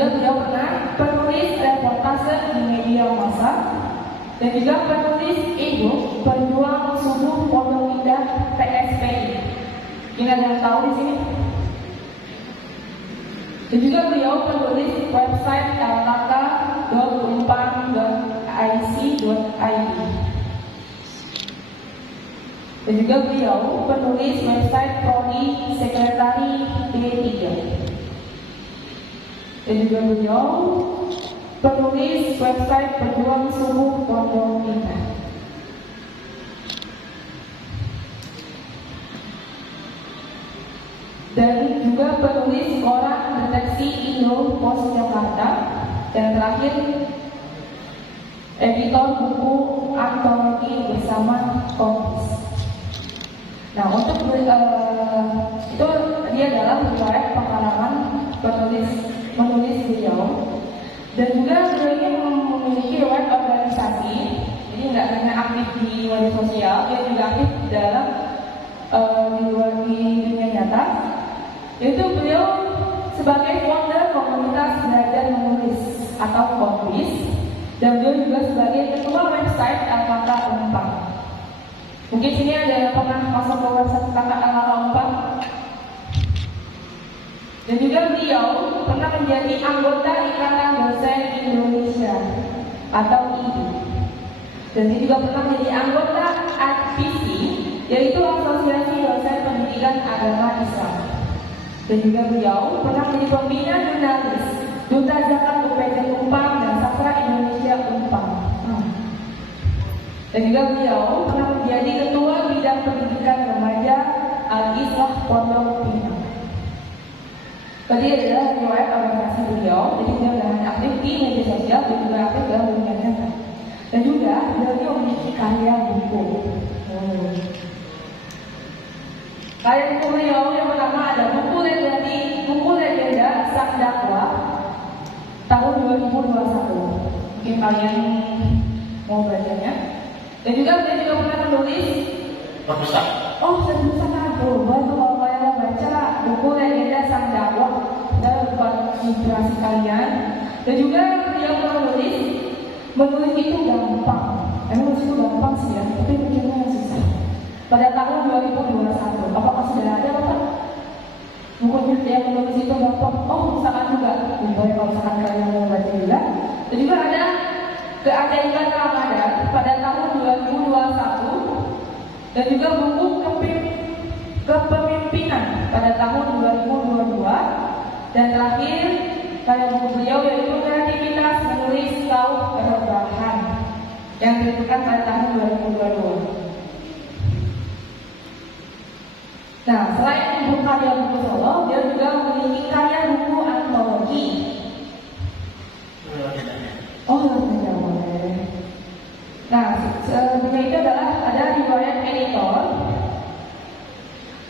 juga beliau pernah penulis reportase di media massa dan juga penulis e-book Pejuang Subuh Pondok Indah PSPI. Ini ada yang tahu di sini? Dan juga beliau penulis website lkk.umpang.ic.id. Dan juga beliau penulis website Prodi Sekretari D3. Dan juga beliau penulis website Pejuang Subuh Pondok Indah. Dan juga penulis koran Deteksi Indo Pos Jakarta. Dan terakhir editor buku antologi bersama Kompas. Nah, untuk itu dia adalah riwayat pengalaman menulis beliau. Dan juga beliau ini memiliki riwayat organisasi. Jadi nggak hanya aktif di media sosial, dia juga aktif dalam di dunia nyata. Yaitu beliau sebagai founder komunitas belajar menulis atau Kompis, dan beliau juga sebagai ketua website LKK Umpang. Mungkin sini ada yang pernah masuk ke website LKK Umpang. Dan juga beliau pernah menjadi anggota Ikatan Dosen Indonesia atau IDI. Dan dia juga pernah menjadi anggota ADPISI, yaitu Asosiasi Dosen Pendidikan Agama Islam. Dan juga beliau pernah menjadi pembina jurnalis Duta Zakat UPT Umpang dan Sastra Indonesia Umpang. Dan juga beliau pernah menjadi ketua bidang pendidikan remaja Al-Islah Pondok Pinang. Tadi adalah riwayat organisasi beliau, jadi beliau tidak hanya aktif di media sosial, dan juga aktif dalam dunia nyata. Dan juga beliau memiliki karya buku. Karya buku beliau yang pertama ada buku legenda Sang Dakwah tahun 2021. Mungkin kalian mau bacanya. Dan juga beliau juga pernah menulis perpustakaan. Oh, perpustakaan. Baru kalau kalian baca buku legenda Sang Dakwah, dan buat inspirasi kalian. Dan juga beliau pernah menulis itu gampang. Menulis itu gampang sih ya, tapi bikinnya susah. Pada tahun 2021, apakah sudah ada Bapak? Bukunya yang menulis itu gampang. Oh, misalkan juga. Boleh kalau misalkan kalian mau baca juga. Dan juga ada Keajaiban Ramadan pada tahun 2021. Dan juga buku Kepemimpinan pada tahun 2022. Dan terakhir karya buku beliau yaitu Kreativitas Menulis Kaum Rebahan yang diterbitkan pada tahun 2022. Nah, selain buku karya buku solo, dia juga memiliki karya buku antologi. Oh, tidak boleh. Nah, sebenarnya itu adalah ada riwayat editor.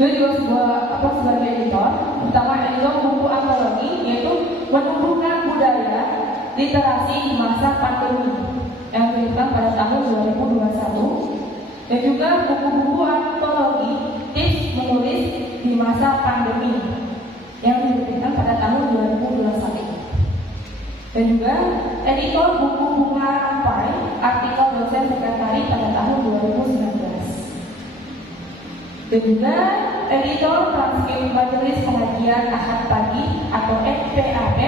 Dia juga sebagai editor, pertama editor buku antologi, yaitu menumbuhkan budaya literasi di masa pandemi yang diterbitkan pada tahun 2021. Dan juga buku-buku antologi tips menulis di masa pandemi yang diterbitkan pada tahun 2021. Dan juga editor buku Bunga Rampai artikel dosen sekretari pada tahun 2019. Dan juga editor transkrip majelis pengajian Ahad Pagi atau FPAP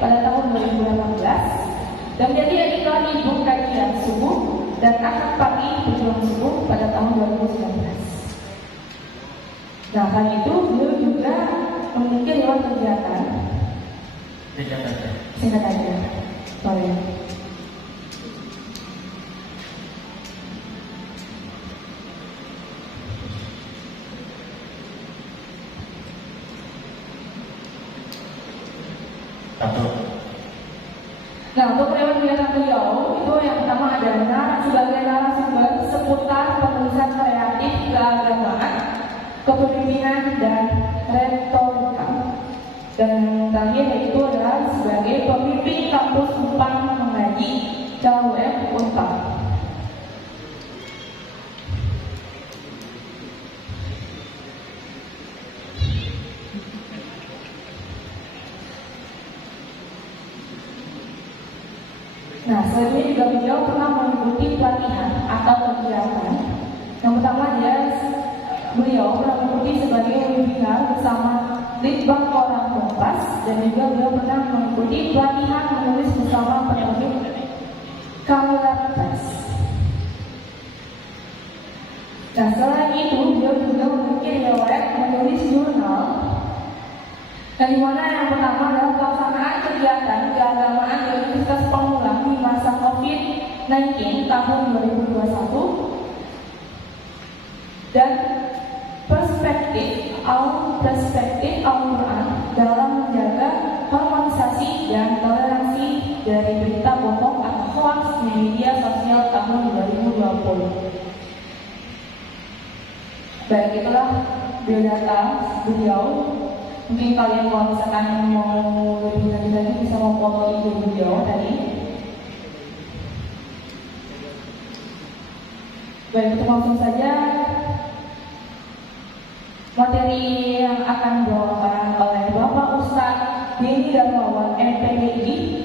pada tahun 2018. Dan menjadi editor e-book kajian subuh dan Ahad Pagi Pejuang Subuh pada tahun 2019. Nah, kali itu beliau juga memiliki riwayat kegiatan. Singkat aja. Boleh. Nah, untuk riwayat kegiatan beliau itu yang pertama adalah sebagai narasumber seputar penulisan kreatif keagamaan, kepemimpinan dan retorika. Dan terakhir yaitu adalah sebagai pemimpin kampus Umpang mengaji CAUM Umpang. Nah, selain ini juga beliau pernah mengikuti pelatihan atau kegiatan. Yang pertama beliau pernah mengikuti sebagai webinar bersama Litbang Koran Kompas, dan juga beliau pernah mengikuti pelatihan menulis bersama penerbit Kamera Press. Nah, selain itu beliau juga memiliki riwayat menulis jurnal, dan dimana yang pertama adalah pelaksanaan kegiatan keagamaan di Universitas Pamulang di masa COVID-19 tahun 2021, dan perspektif Al-Quran dalam menjaga harmonisasi dan toleransi dari berita bohong atau hoax di media sosial tahun 2020. Baik, itulah biodata beliau. Mungkin kalian kalau misalkan mau lebih lanjut lagi bisa memfollow IG beliau tadi. Baik, untuk langsung saja materi yang akan dibawakan oleh Bapak Ustadz Denny Darmawan MPDI,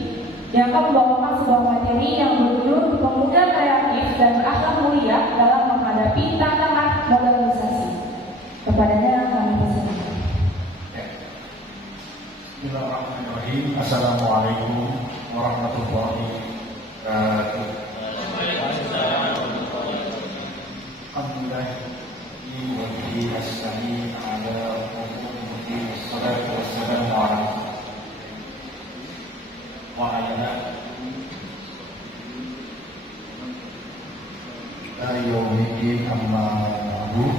yang akan membawakan sebuah materi yang berjudul Pemuda Kreatif dan Berakhlak Mulia dalam Menghadapi Tantangan Modernisasi. Kepadanya kami persilakan. Bismillahirrahmanirrahim. Assalamualaikum warahmatullahi wabarakatuh. Alhamdulillah wa nasta'in ala umuri wassalatu wassalamu ala wa ala yaumiddin amma ba'du.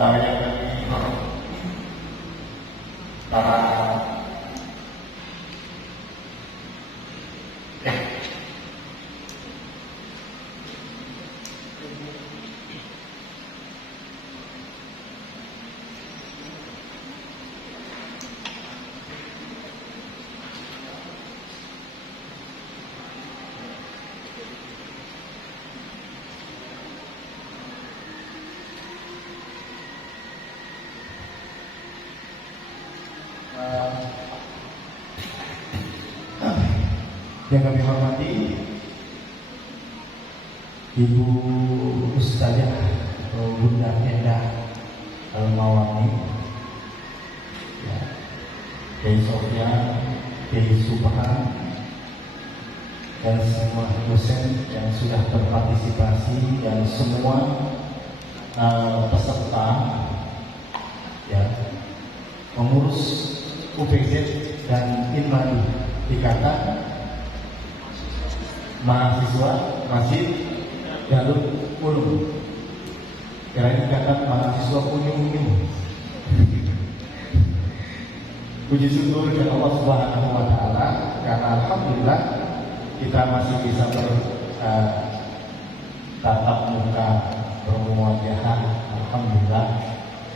Yang kami para yang kami hormati Ibu Ustazah atau Bunda Endah Al-Mawani, ya, Kiai Sofyan, Kiai Subhan, dan semua dosen yang sudah berpartisipasi, dan semua peserta ya, pengurus UPZ dan Inmadu Ikatan Mahasiswa Masjid Darul Ulum, kira-kira Ikatan Mahasiswa Unyu-Unyu. Puji syukur kepada Allah Subhanahu wa Ta'ala, karena alhamdulillah kita masih bisa bertatap muka, bermuwajahah. Alhamdulillah.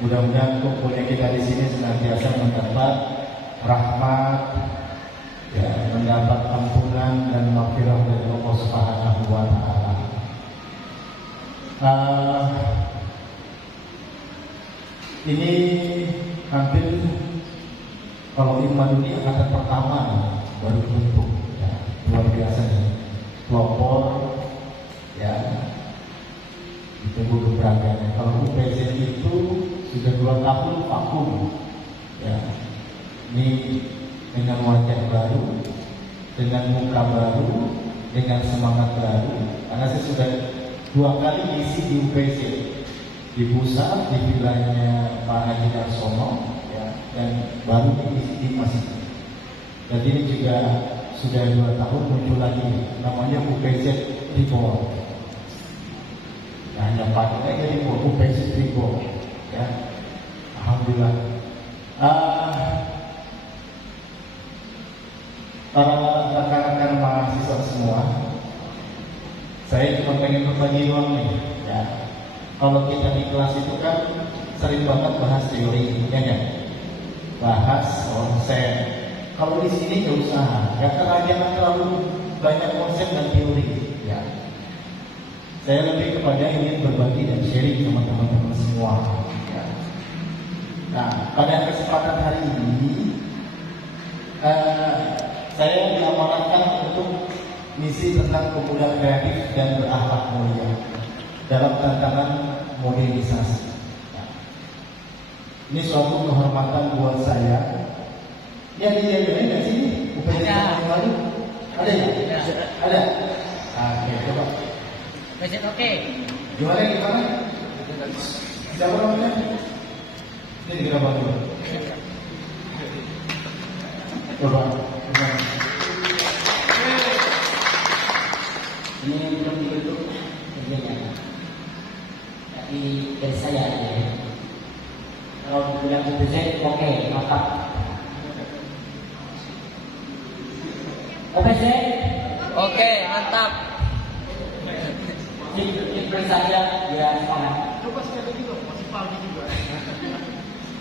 Mudah-mudahan kumpulnya kita di sini senantiasa mendapat rahmat, ya, mendapat ampunan dan maghfirah dari Allah Subhanahu wa Ta'ala. Ini hampir kalau Imam Dunia angkatan pertama baru bentuk, ya, luar biasa nih. Pelopor, ya, ditunggu keberagaman. Kalau UPZ itu sudah 2 tahun vakum, ya. Ini dengan wajah baru, dengan muka baru, dengan semangat baru. Karena saya sudah 2 kali isi di UPZ, di Pusat, di vilanya Pak Haji Darsono, ya, dan baru diisi di masjid. Jadi ini juga sudah 2 tahun muncul lagi, namanya UPZ Tribor. Nah, hanya pakai aja Tribor, UPZ Tribor, ya. Alhamdulillah. Para rekan-rekan mahasiswa semua, saya cuma pengen berbagi doang nih, ya. Kalau kita di kelas itu kan sering banget bahas teori, ya kan? Bahas konsep. Kalau di sini nggak usah, jangan terlalu banyak konsep dan teori, ya. Saya lebih kepada ingin berbagi dan sharing sama teman-teman semua, ya. Nah, pada kesempatan hari ini, saya diamanatkan untuk misi tentang pemuda kreatif dan berakhlak mulia dalam tantangan modernisasi. Ini suatu kehormatan buat saya. Yang dia nggak sih? Ada. Ada ya? Ada. Oke, coba. Present oke. Gimana? Siapa namanya? Ini di gambar dulu. Coba. Ini belum dibentuk kerjanya. Tapi dari saya aja. Kalau bilang present oke, mantap. Oke, oke, mantap. Ini saja ya semangat. Coba sekali lagi dong, masih pagi juga.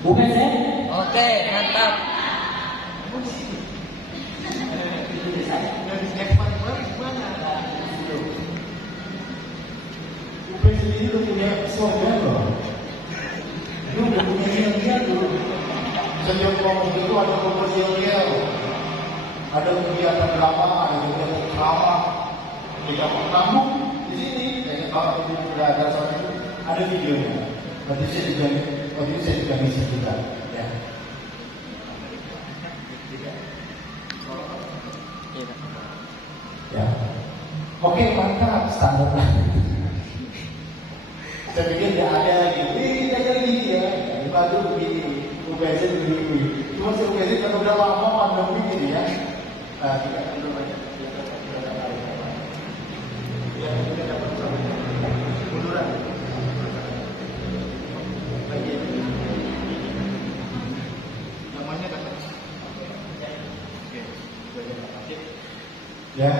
Bukan sih? Oke, mantap. Presiden itu punya slogan loh. Lu udah punya yel-yel dulu. Setiap kelompok itu ada kelompok yel-yel. Ada kegiatan drama, ada kegiatan drama. Tidak kamu di sini, kayaknya kalau itu sudah ada soal itu, ada videonya. Nanti saya juga ngisi juga. Ya. Ya. Oke, mantap, standar lah. Saya pikir tidak ada gitu. Ini ada lagi ya. Baru begini, UPS begini. Cuma saya UPS kan udah lama pandemi begini ya. Tidak perlu banyak. Ya, kita dapat munduran. Namanya kan. Oke. Ya.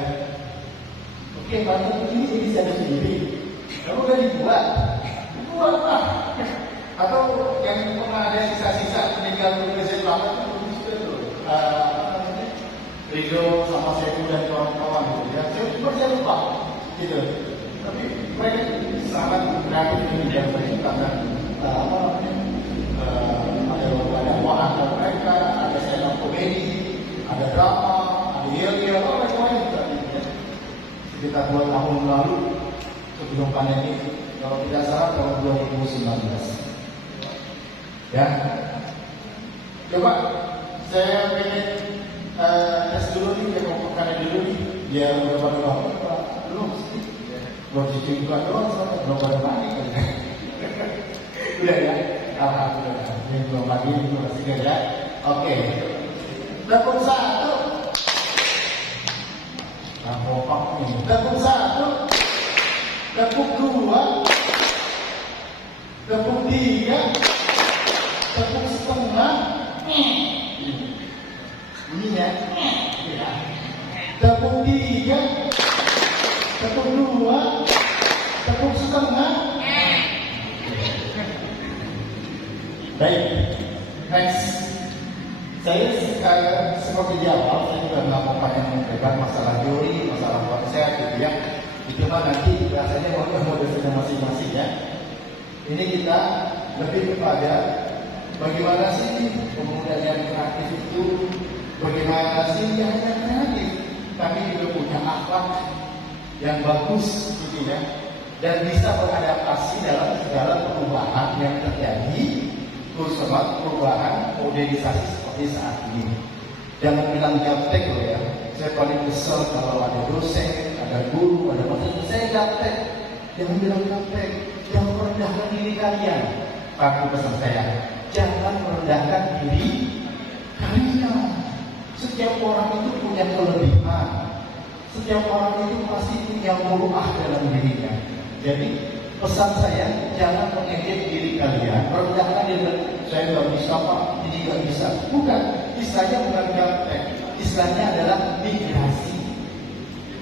Oke, banyak ini saya bisa ada sendiri. Kamu udah dibuat lah. Atau yang pernah ada sisa-sisa meninggal presiden lama itu sudah tuh. Ridho sama Seku dan kawan-kawan gitu ya. Saya lupa gitu. Tapi mereka sangat kreatif dan karena ada wahana mereka, ada stand up komedi, ada drama, ada yel-yel, semuanya kreatif. Sekitar 2 tahun lalu sebelum pandemi, kalau tidak salah tahun 2019. Ya, coba saya pengen tes dulu nih, saya mau makan dulu nih, biar udah pada bangun Pak. Belum sih, buat cuci buka doang, belum pada mandi kan? Udah ya, alhamdulillah. Yang belum pagi itu masih gak ya. Oke, tepuk 1. Nah, kompak nih. Tepuk 1. Tepuk 2. Tepuk 3. Tepuk setengah. Bunyinya. Tepuk 3. Tepuk 2. Tepuk setengah. Baik. Next. Saya seperti di awal, saya juga melakukan yang mendebat masalah teori, masalah konsep gitu ya. Itu mah nanti rasanya mau masing-masing ya. Ini kita lebih kepada bagaimana sih pemuda yang kreatif itu, bagaimana sih yang hanya kreatif tapi juga punya akhlak yang bagus gitu ya, dan bisa beradaptasi dalam segala perubahan yang terjadi, terutama perubahan modernisasi seperti saat ini. Jangan bilang gaptek loh ya. Saya paling kesel kalau ada dosen, ada guru, ada mahasiswa saya gaptek. Jangan bilang gaptek, jangan merendahkan diri kalian. Aku pesan saya, jangan merendahkan diri kalian. Setiap orang itu punya kelebihan. Setiap orang itu pasti punya muruah dalam dirinya. Jadi pesan saya, jangan mengejek diri kalian, merendahkan diri. Saya nggak bisa Pak, ini nggak bisa. Bukan, istilahnya bukan gaptek. Istilahnya adalah migrasi.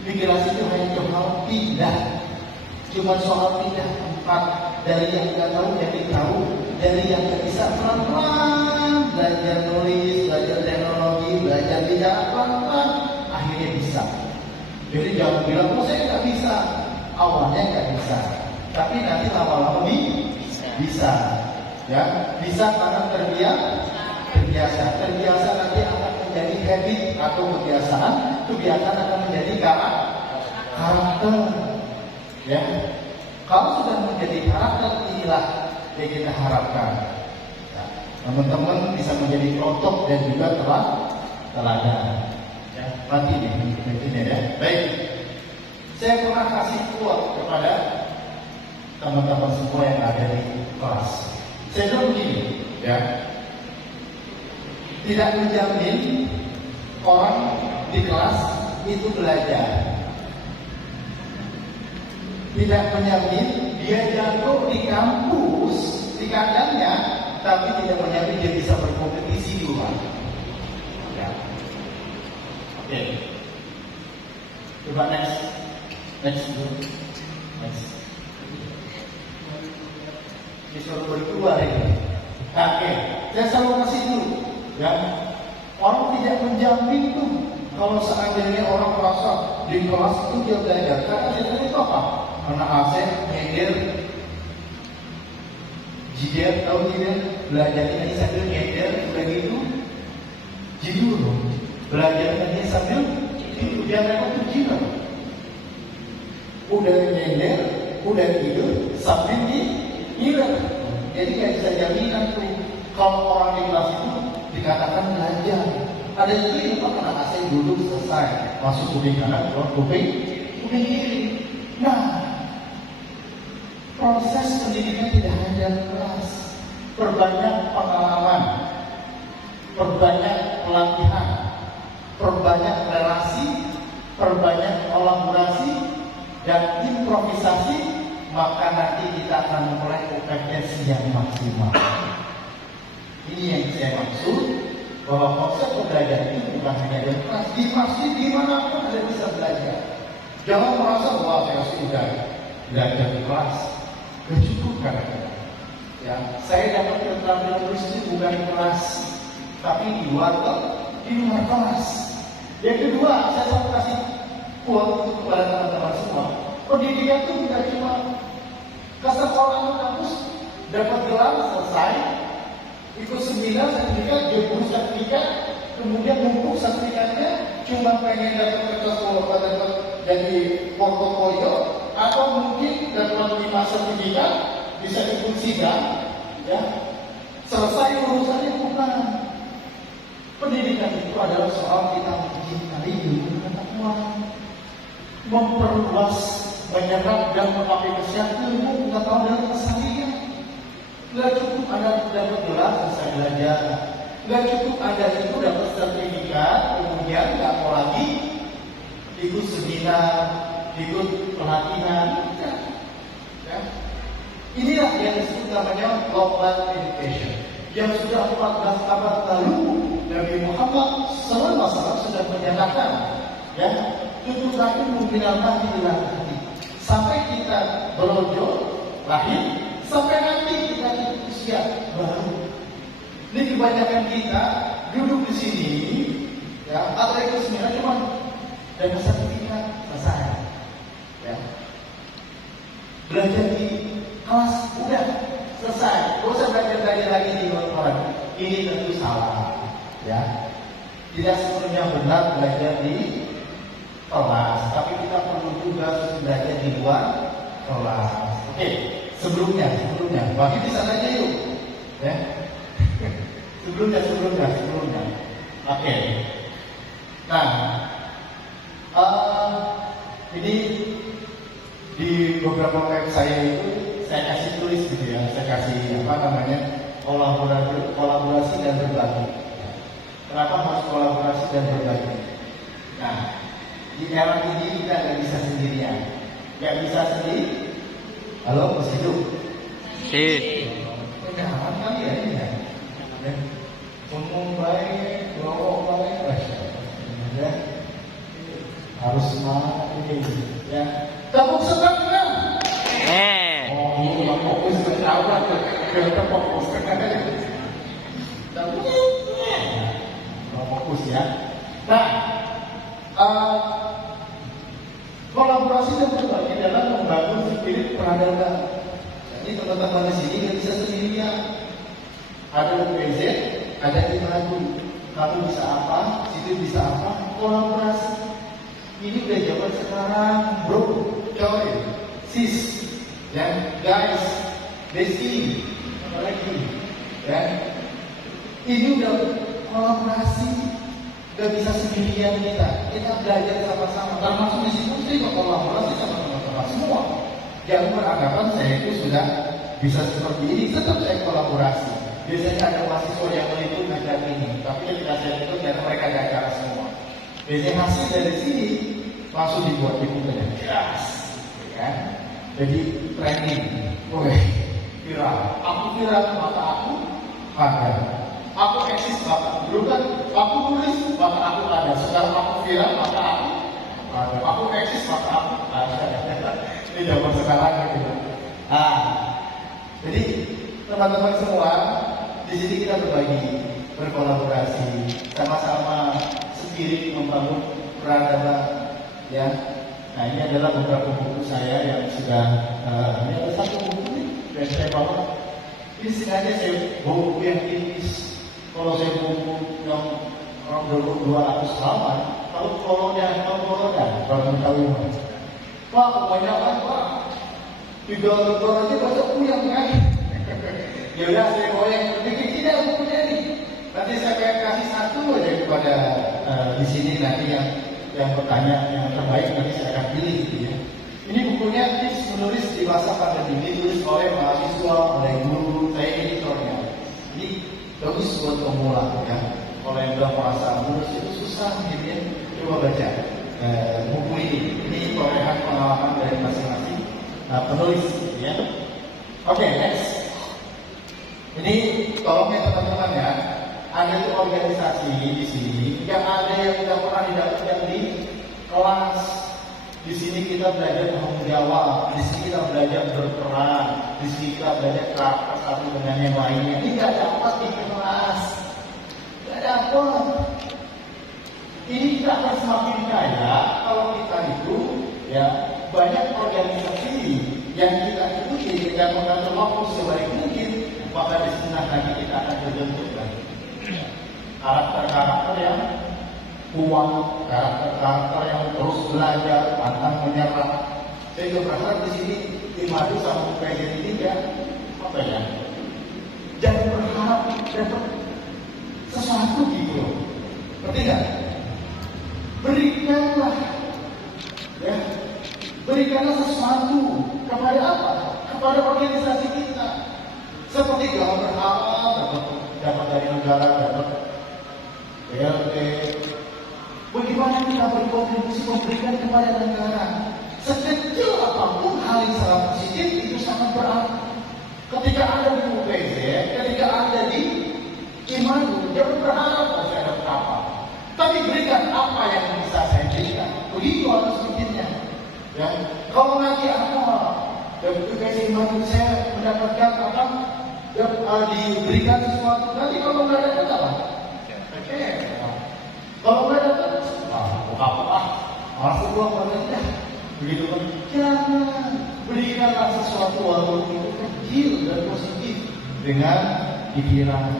Migrasi itu hanya soal pindah. Cuma soal pindah tempat. Dari yang nggak tahu jadi tahu. Dari yang nggak bisa pelan-pelan belajar nulis, belajar teknologi, belajar bidang pelan-pelan, akhirnya bisa. Jadi jangan bilang, oh saya nggak bisa. Awalnya nggak bisa, tapi nanti lama-lama bisa. Ya, bisa karena terbiasa. Terbiasa nanti akan menjadi habit atau kebiasaan. Kebiasaan akan menjadi karakter. Ya, kalau sudah menjadi karakter, inilah yang kita harapkan. Ya, teman-teman bisa menjadi contoh dan juga teladan. Ya, nanti nih, ya. Baik, saya pernah kasih quote kepada teman-teman semua yang ada di kelas. Saya bilang begini, ya, tidak menjamin orang di kelas itu belajar. Tidak menjamin dia jago di kampus, di kandangnya, tapi tidak menjamin dia bisa berkompetisi di luar. Ya. Oke. Coba next dulu. Next. Disuruh berdua ini. Oke, saya selalu kasih dulu. Ya, orang tidak menjamin tuh kalau seandainya orang merasa di kelas itu dia belajar. Karena biasanya itu apa? Anak asing, nyender, jider, tahu jider? Belajar ini sambil nyender, udah gitu. Jidur, belajar ini sambil jidur. Dia memang tuh jidur. Udah nyender, udah tidur, sambil tidur. Jadi nggak bisa jaminan tuh kalau orang di kelas itu dikatakan belajar. Ada juga yang anak asing duduk selesai, masuk kuping kanan, keluar kuping kiri. Nah, proses pendidikan tidak hanya kelas, perbanyak pengalaman, perbanyak pelatihan, perbanyak relasi, perbanyak kolaborasi dan improvisasi, maka nanti kita akan memulai kompetensi yang maksimal. Ini yang saya maksud, bahwa konsep belajar itu bukan hanya di kelas, di masjid dimanapun Anda bisa belajar. Jangan merasa bahwa saya sudah belajar di kelas, gak cukup kadang-kadang. Ya, saya dapat keterampilan itu bukan di kelas, tapi di luar kelas. Yang kedua, saya selalu kasih quote kepada teman-teman semua. Pendidikan itu bukan cuma ke sekolah ke kampus, dapat gelar selesai, ikut seminar sertifikat, jebul sertifikat, kemudian numpuk sertifikatnya, cuma pengen dapat kertas dapat jadi portofolio, atau mungkin dapat 5 sertifikat, bisa ikut sidang, ya selesai urusannya. Bukan. Pendidikan itu adalah soal kita mencintai ilmu pengetahuan, memperluas, menyerap dan mengaplikasikan ilmu pengetahuan dalam keseharian. Gak cukup Anda dapat gelar bisa belajar, gak cukup Anda itu dapat sertifikat kemudian gak mau lagi ikut seminar, ikut pelatihan. Ya. Inilah yang disebut namanya global education, yang sudah 14 abad lalu Nabi Muhammad SAW sudah menyatakan, ya, tuntutan membina di dalam hati. Sampai kita berojol lahir, sampai nanti kita di usia baru. Ini kebanyakan kita duduk di sini, ya, atau ikut seminar cuma dan sertifikat selesai. Ya. Belajar di kelas udah selesai, terus belajar lagi di luar. Ini tentu salah. Ya, tidak sepenuhnya benar belajar di kelas, tapi kita perlu juga belajar di luar kelas. Oke, sebelumnya, bagi di sana aja yuk, ya. sebelumnya. Oke. Nah, ini di beberapa web saya itu saya kasih tulis gitu ya, saya kasih kolaborasi dan berbagi. Kenapa harus kolaborasi dan berbagi? Nah, di era ini kita nggak bisa sendirian, nggak bisa sendiri. Halo, Mas Hidup. Jangan kali ya ini ya. Ngomong baik, bawa baik, ya. Harus semangat ini, ya. Tepuk semangat. Oh, ini fokus ke awal, kita fokus ke fokus ya. Nah, kolaborasi dan berbagi dalam membangun spirit peradaban. Jadi teman-teman di sini nggak bisa sendirian. Ada UPZ, ada Imadu. Kamu bisa apa, situ bisa apa, kolaborasi. Ini udah zaman sekarang, bro, coy, sis, ya, guys, besti, apalagi, ya. Ini udah kolaborasi, udah bisa sendirian kita belajar sama-sama. Termasuk di situ saya juga kolaborasi sama teman-teman semua. Yang beranggapan saya itu sudah bisa seperti ini, tetap saya kolaborasi. Biasanya ada mahasiswa yang meliput ngajak ini, tapi ketika saya itu ternyata mereka gagal semua. Biasanya hasil dari sini langsung dibuat di bukunya keras, ya kan? Jadi training, viral. Aku viral maka aku ada. Aku eksis maka dulu kan aku tulis maka aku ada. Sekarang aku viral maka aku ada. Aku eksis maka aku ada. Ini zaman sekarang gitu. Jadi teman-teman semua di sini kita berbagi, berkolaborasi, sama-sama spirit membangun peradaban, ya. Nah ini adalah beberapa buku saya yang sudah ini ada satu buku yang saya bawa. Ini sengaja saya bawa buku yang tipis. Kalau saya bawa buku yang orang 200 halaman, kalau baru tahu. Pak, kebanyakan Pak. 3 lembar aja baca puyeng kan? Ya udah saya bawa yang sedikit tidak bukunya ini. Nanti saya akan kasih satu aja kepada di sini nanti yang bertanya yang terbaik nanti saya akan pilih gitu ya. Ini bukunya tips menulis di masa pandemi, ditulis oleh mahasiswa, oleh guru, saya editornya. Ini bagus buat pemula ya. Kalau yang belum merasa menulis itu susah gitu ya, coba baca buku ini. Ini torehan pengalaman dari masing-masing penulis ya. Oke, next. Ini tolong ya teman-teman ya. Ada tuh organisasi di sini yang ada yang tidak pernah didapatkan di kelas. Di sini kita belajar tanggung jawab, di sini kita belajar berperan, di sini kita belajar karakter satu dengan yang lainnya. Ini nggak dapat di kelas, nggak dapat. Ini kita akan semakin kaya kalau kita itu ya banyak organisasi yang kita ikuti dan mengatur waktu sebaik mungkin, maka di sana nanti kita akan terbentuk lagi karakter-karakter yang kuat, karakter-karakter yang terus belajar, pantang menyerah. Saya juga berharap di sini tim madu sama presiden ini ya apa ya? Jangan berharap dapat sesuatu gitu loh. Ngerti nggak? Berikanlah, ya, berikanlah sesuatu kepada apa? Kepada organisasi kita. Seperti jangan berharap dapat dari negara, dapat BLT. Bagaimana kita berkontribusi memberikan kepada negara? Sekecil apapun hal yang sangat positif itu sangat berarti. Ketika ada di UPZ, ketika ada di Imanu, jangan berharap saya dapat apa. Tapi berikan apa yang bisa saya berikan. Begitu harus bikinnya. Ya, kalau nanti apa dan UPZ Imanu saya mendapatkan apa? Diberikan sesuatu. Nanti kalau nggak ada apa? Oke. Kalau nggak dapat, apa? Masuk uang pemerintah. Begitu kan? Jangan berikanlah sesuatu walaupun itu kecil dan positif dengan pikiran.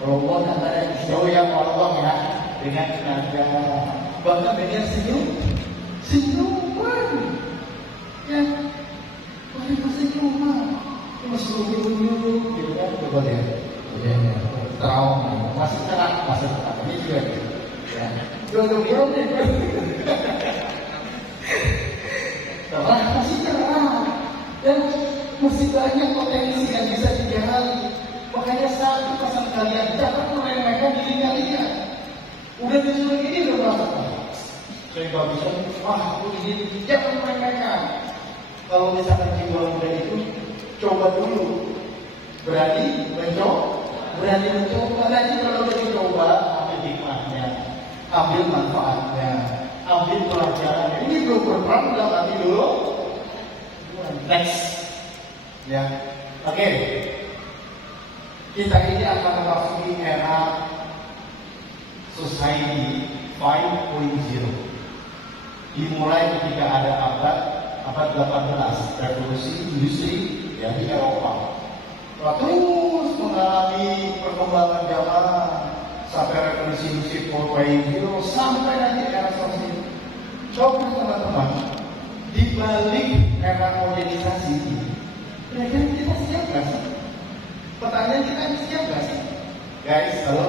Kalau uang nggak ada jauh yang uang ya dengan tenaga. Bahkan dengan senyuman, ya, pakai senyuman. Masih dulu gitu kan? Coba lihat. Trauma, masih cerah, ini juga gitu. Ya, jodoh deh. Cerah, masih cerah, dan masih banyak potensi yang bisa digali. Makanya satu pesan kalian jangan meremehkan diri kalian. Udah disuruh ini udah merasa saya nggak bisa, aku ini jangan meremehkan. Kalau misalkan jiwa muda itu coba dulu, berani mencoba. Nanti kalau udah dicoba, ambil hikmahnya, ambil manfaatnya, ambil pelajarannya. Ini belum berperan, udah nanti dulu. Next, ya, oke. Kita ini akan memasuki era society 5.0. Dimulai ketika ada abad 18, revolusi industri ya di Eropa. Terus mengalami perkembangan zaman sampai revolusi industri 4.0 sampai nanti era sosial. Coba teman-teman, di balik era modernisasi ini, kira-kira kita siap nggak sih? Pertanyaan kita siap nggak sih? Guys, halo?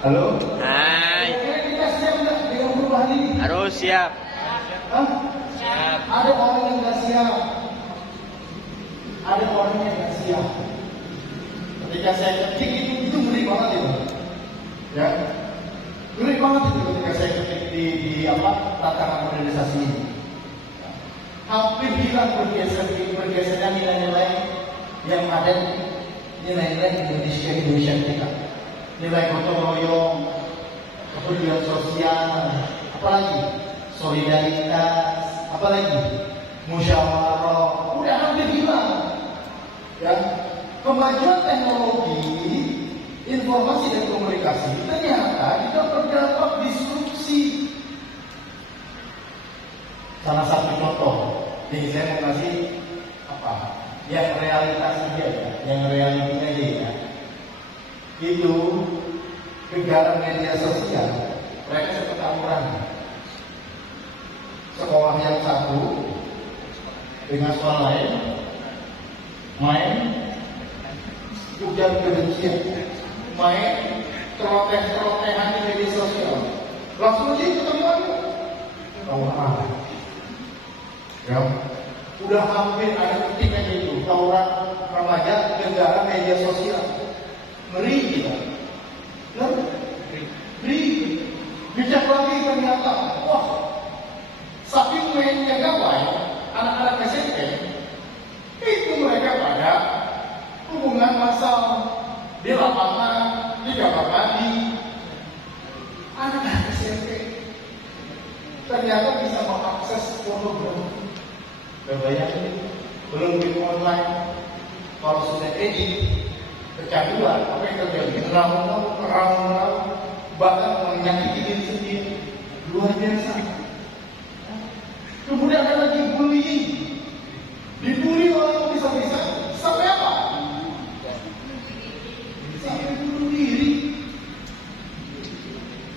Halo? Hai. Kira-kira kita siap nggak dengan perubahan ini? Harus siap. Hah? Siap. Ada orang yang nggak siap. Ada orang yang nggak siap. Ketika saya ketik itu ngeri banget itu, ya, ngeri banget itu ketika saya ketik di tantangan modernisasi ini. Hampir hilang bergesernya nilai-nilai yang ada, nilai-nilai Indonesia kita, nilai gotong royong, kepedulian sosial, apalagi solidaritas, apalagi musyawarah, udah hampir hilang. Ya, kemajuan teknologi, informasi dan komunikasi ternyata juga berdampak disrupsi. Salah satu contoh, ini saya mau kasih yang realitas aja ya, yang reality aja ya. Itu negara media sosial, mereka seperti sekolah yang satu dengan sekolah lain main ujar kebencian, main celoteh-celotehan di media sosial, langsung aja ketemuan tawuran. Ya, udah hampir ada ketika itu tawuran remaja negara media sosial, ngeri kita, ngeri. Bijak lagi ternyata, wah, saking mainnya gawai anak-anak SMP itu mereka pada hubungan massal di lapangan, di kamar mandi. Anak-anak SMP ternyata bisa mengakses pornografi. Bayangin, belum di online, kalau sudah edit, kecanduan, apa yang terjadi? Merau-rau, bahkan menyakiti diri sendiri, luar biasa. Kemudian ada lagi bullying, dibully orang bisa-bisa, sampai apa? Sampai bunuh diri.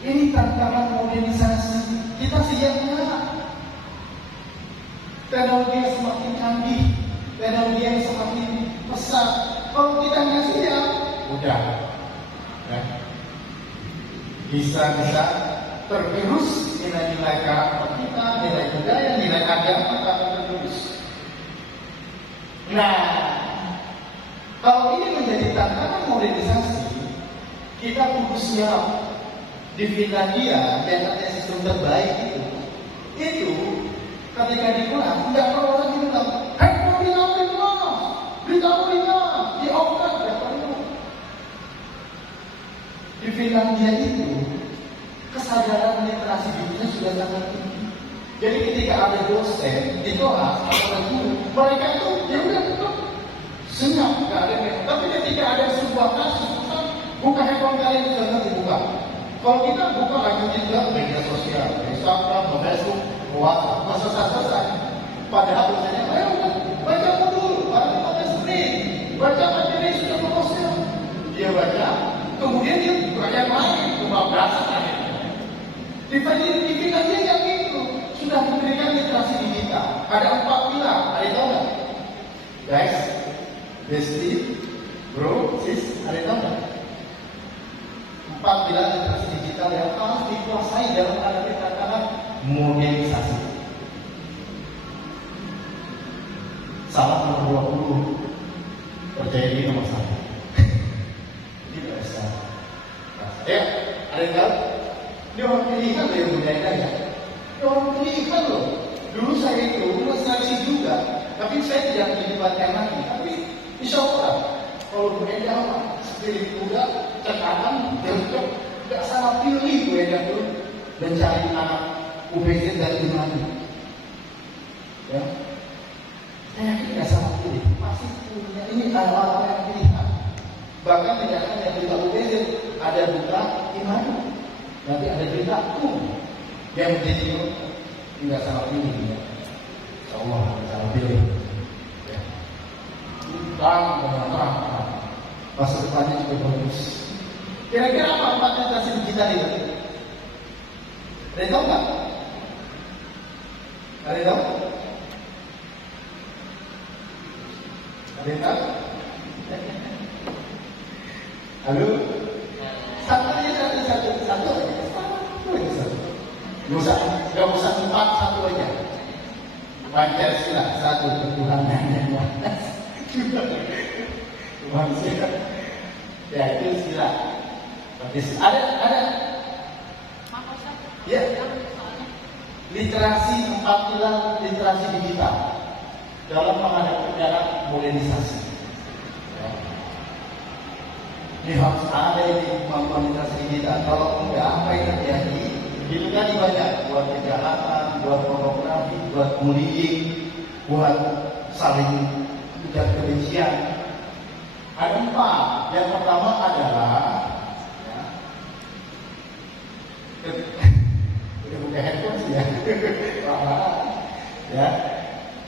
Ini tantangan modernisasi. Kita siap nggak? Teknologi yang semakin canggih, teknologi yang semakin pesat. Kalau kita nggak siap, udah, ya. Bisa tergerus nilai-nilai karakter kita, nilai budaya, nilai agama akan tergerus. Nah, kalau ini menjadi tantangan modernisasi, kita kudu siap. Di Finlandia, yang katanya sistem terbaik itu ketika di kelas nggak perlu lagi bilang, handphone di kelas, ditaruh di off-kan, nggak perlu. Di Finlandia itu kesadaran literasi digital sudah sangat tinggi. Jadi ketika ada dosen di kelas atau guru, mereka itu ya udah tetap senyap, nggak ada. Tapi ketika ada sebuah kasus, buka handphone kalian itu jangan dibuka. Kalau kita buka lagi juga media sosial, Instagram, Facebook, WhatsApp, selesai. Padahal dosennya, ayo baca dulu, baru baca screen, baca materi sudah berhasil. Dia baca, kemudian dia buka yang lain, kebablasan akhirnya. Di TV aja yang itu sudah memberikan literasi digital. Ada 4 pilar, ada yang tahu nggak? Guys, bestie, bro, sis, ada yang tahu nggak? 4 pilar literasi digital yang harus dikuasai dalam kata-kata modernisasi. Salah nomor 20, percaya diri nomor 1. Ini biasa. Ya, ada yang tahu? Ini orang pilihan loh yang budaya ya. Ini orang pilihan loh. Dulu saya itu seleksi juga, tapi saya tidak dilibatkan lagi. Tapi insya Allah, kalau beredar seperti kuda, cekakan, bentuk, tidak salah pilih beredar itu mencari anak UPZ dan Imani. Ya, saya yakin tidak salah pilih. Pasti punya ini hal-hal yang pilihan. Bahkan tidak hanya berita UPZ, ada berita Imani, nanti ada berita yang menjadi tidak salah pilih. Ya. Insya Allah tidak salah pilih. Ya. Terang. Masa depannya juga bagus. Kira-kira apa literasi digital itu? Ada yang tahu nggak? Ada yang tahu? Ada yang tahu? Halo? Satu aja, satu aja. Gak usah empat, satu aja. Pancasila, satu ketuhanan yang maha manusia. Ya itu sila. Ada. Ya. Literasi, 4 pilar literasi digital dalam menghadapi era modernisasi. Ya. Ini harus ada ini kemampuan literasi digital. Kalau enggak, apa yang terjadi? Itu kan banyak buat kejahatan, buat pornografi, buat bullying, buat saling ujar kebencian. Ada 4. Yang pertama adalah udah buka handphone sih ya. Ya,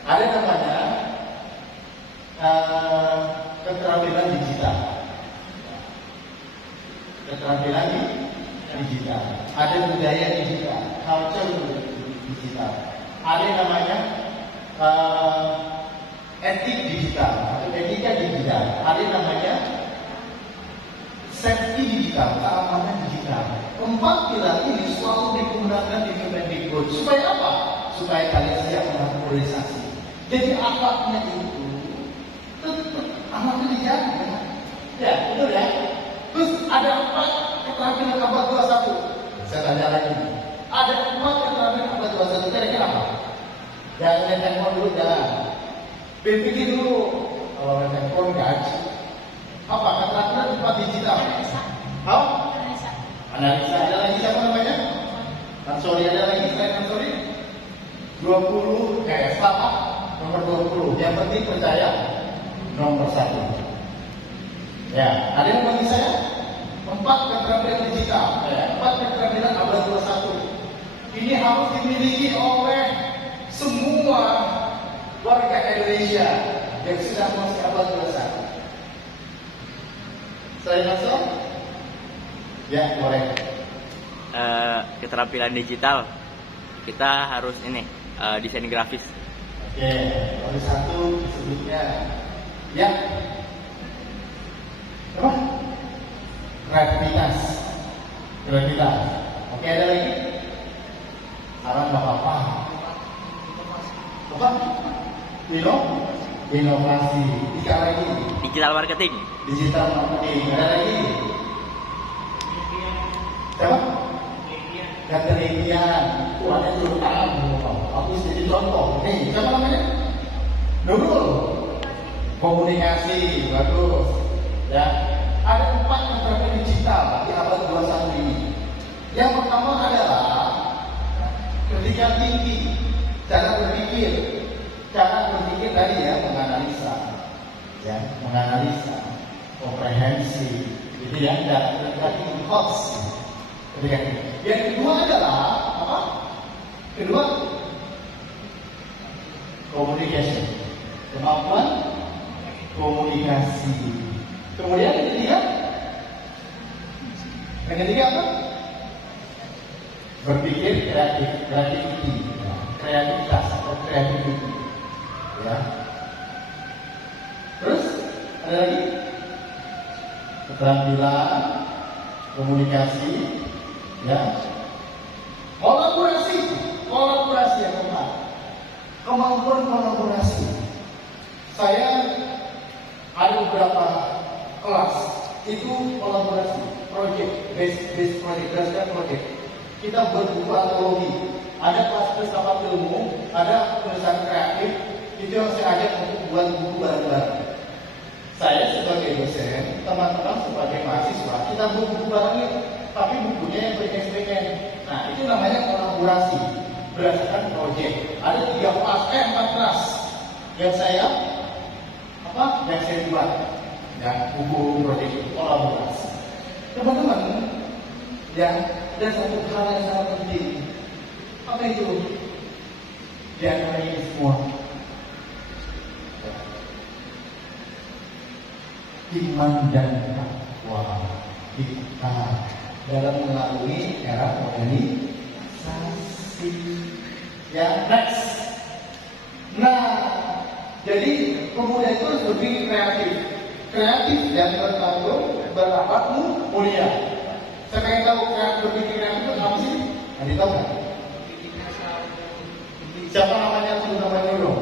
ada namanya keterampilan digital. Keterampilan digital. Ada budaya digital, culture digital. Ada namanya etik digital atau etika digital. Ada namanya safety digital, keamanan digital. 4 pilar ini selalu digunakan di Kemendikbud. Supaya apa? Supaya kalian siap mengakurisasi. Jadi akhlaknya itu tetap akhlaknya dijaga. Ya, betul ya. Terus ada 4 keterampilan abad 21. Saya tanya lagi. Ada 4 keterampilan abad 21. Kira-kira apa? Jangan main handphone dulu, jangan. Pikir dulu. Kalau main handphone gaji. Apa keterampilan 4 digital? Apa? Analisa. Ada lagi siapa namanya? Ansori. Ada lagi selain Ansori? 20 sama nomor 20. Yang penting percaya nomor 1. Ya, ada yang bagi saya 4 keterampilan digital, 4 keterampilan abad 21. Ini harus dimiliki oleh semua warga Indonesia yang sudah masuk abad 21. Saya masuk? Ya, boleh. Keterampilan digital kita harus ini desain grafis. Oke, nomor 1 disebutnya ya apa? Kreativitas. Oke, ada lagi? Saran apa? Apa? Inovasi. 3 lagi. Digital marketing. Ada lagi? Siapa? Ketelitian. Ada turun tangan. Aku jadi contoh. Nih, siapa namanya? Nurul. Komunikasi, bagus. Ya, ada 4 keterampilan digital di abad 21 ini. Yang pertama adalah pendidikan tinggi, cara berpikir tadi ya, menganalisa, komprehensi, gitu ya, dan hoax. Yang kedua adalah apa? Communication, kemampuan komunikasi. Kemudian yang ketiga apa? Berpikir kreativitas atau kreativiti. Ya. Terus ada lagi keterampilan komunikasi, ya. Kolaborasi yang keempat. Kemampuan kolaborasi. Saya ada beberapa kelas itu kolaborasi, project, base project. Kita berbuku antologi. Ada kelas filsafat ilmu, ada tulisan kreatif. Itu yang saya ajak untuk buat buku bareng-bareng. Saya sebagai dosen, teman-teman sebagai mahasiswa, kita buat buku bareng, tapi bukunya yang berkesesuaian. Nah, itu namanya kolaborasi berdasarkan project. Ada 4 kelas yang saya buat, ya, buku project kolaborasi. Teman-teman, ya, dan satu hal yang sangat penting, apa itu? Di antara ini semua, iman dan takwa kita dalam melalui era modernisasi. Ya, next. Jadi pemuda itu harus berpikir kreatif. Kreatif dan bertanggung mulia. Saya pengen tahu berpikir kreatif itu apa sih? Ada tahu nggak? Siapa namanya sebelum namanya dulu?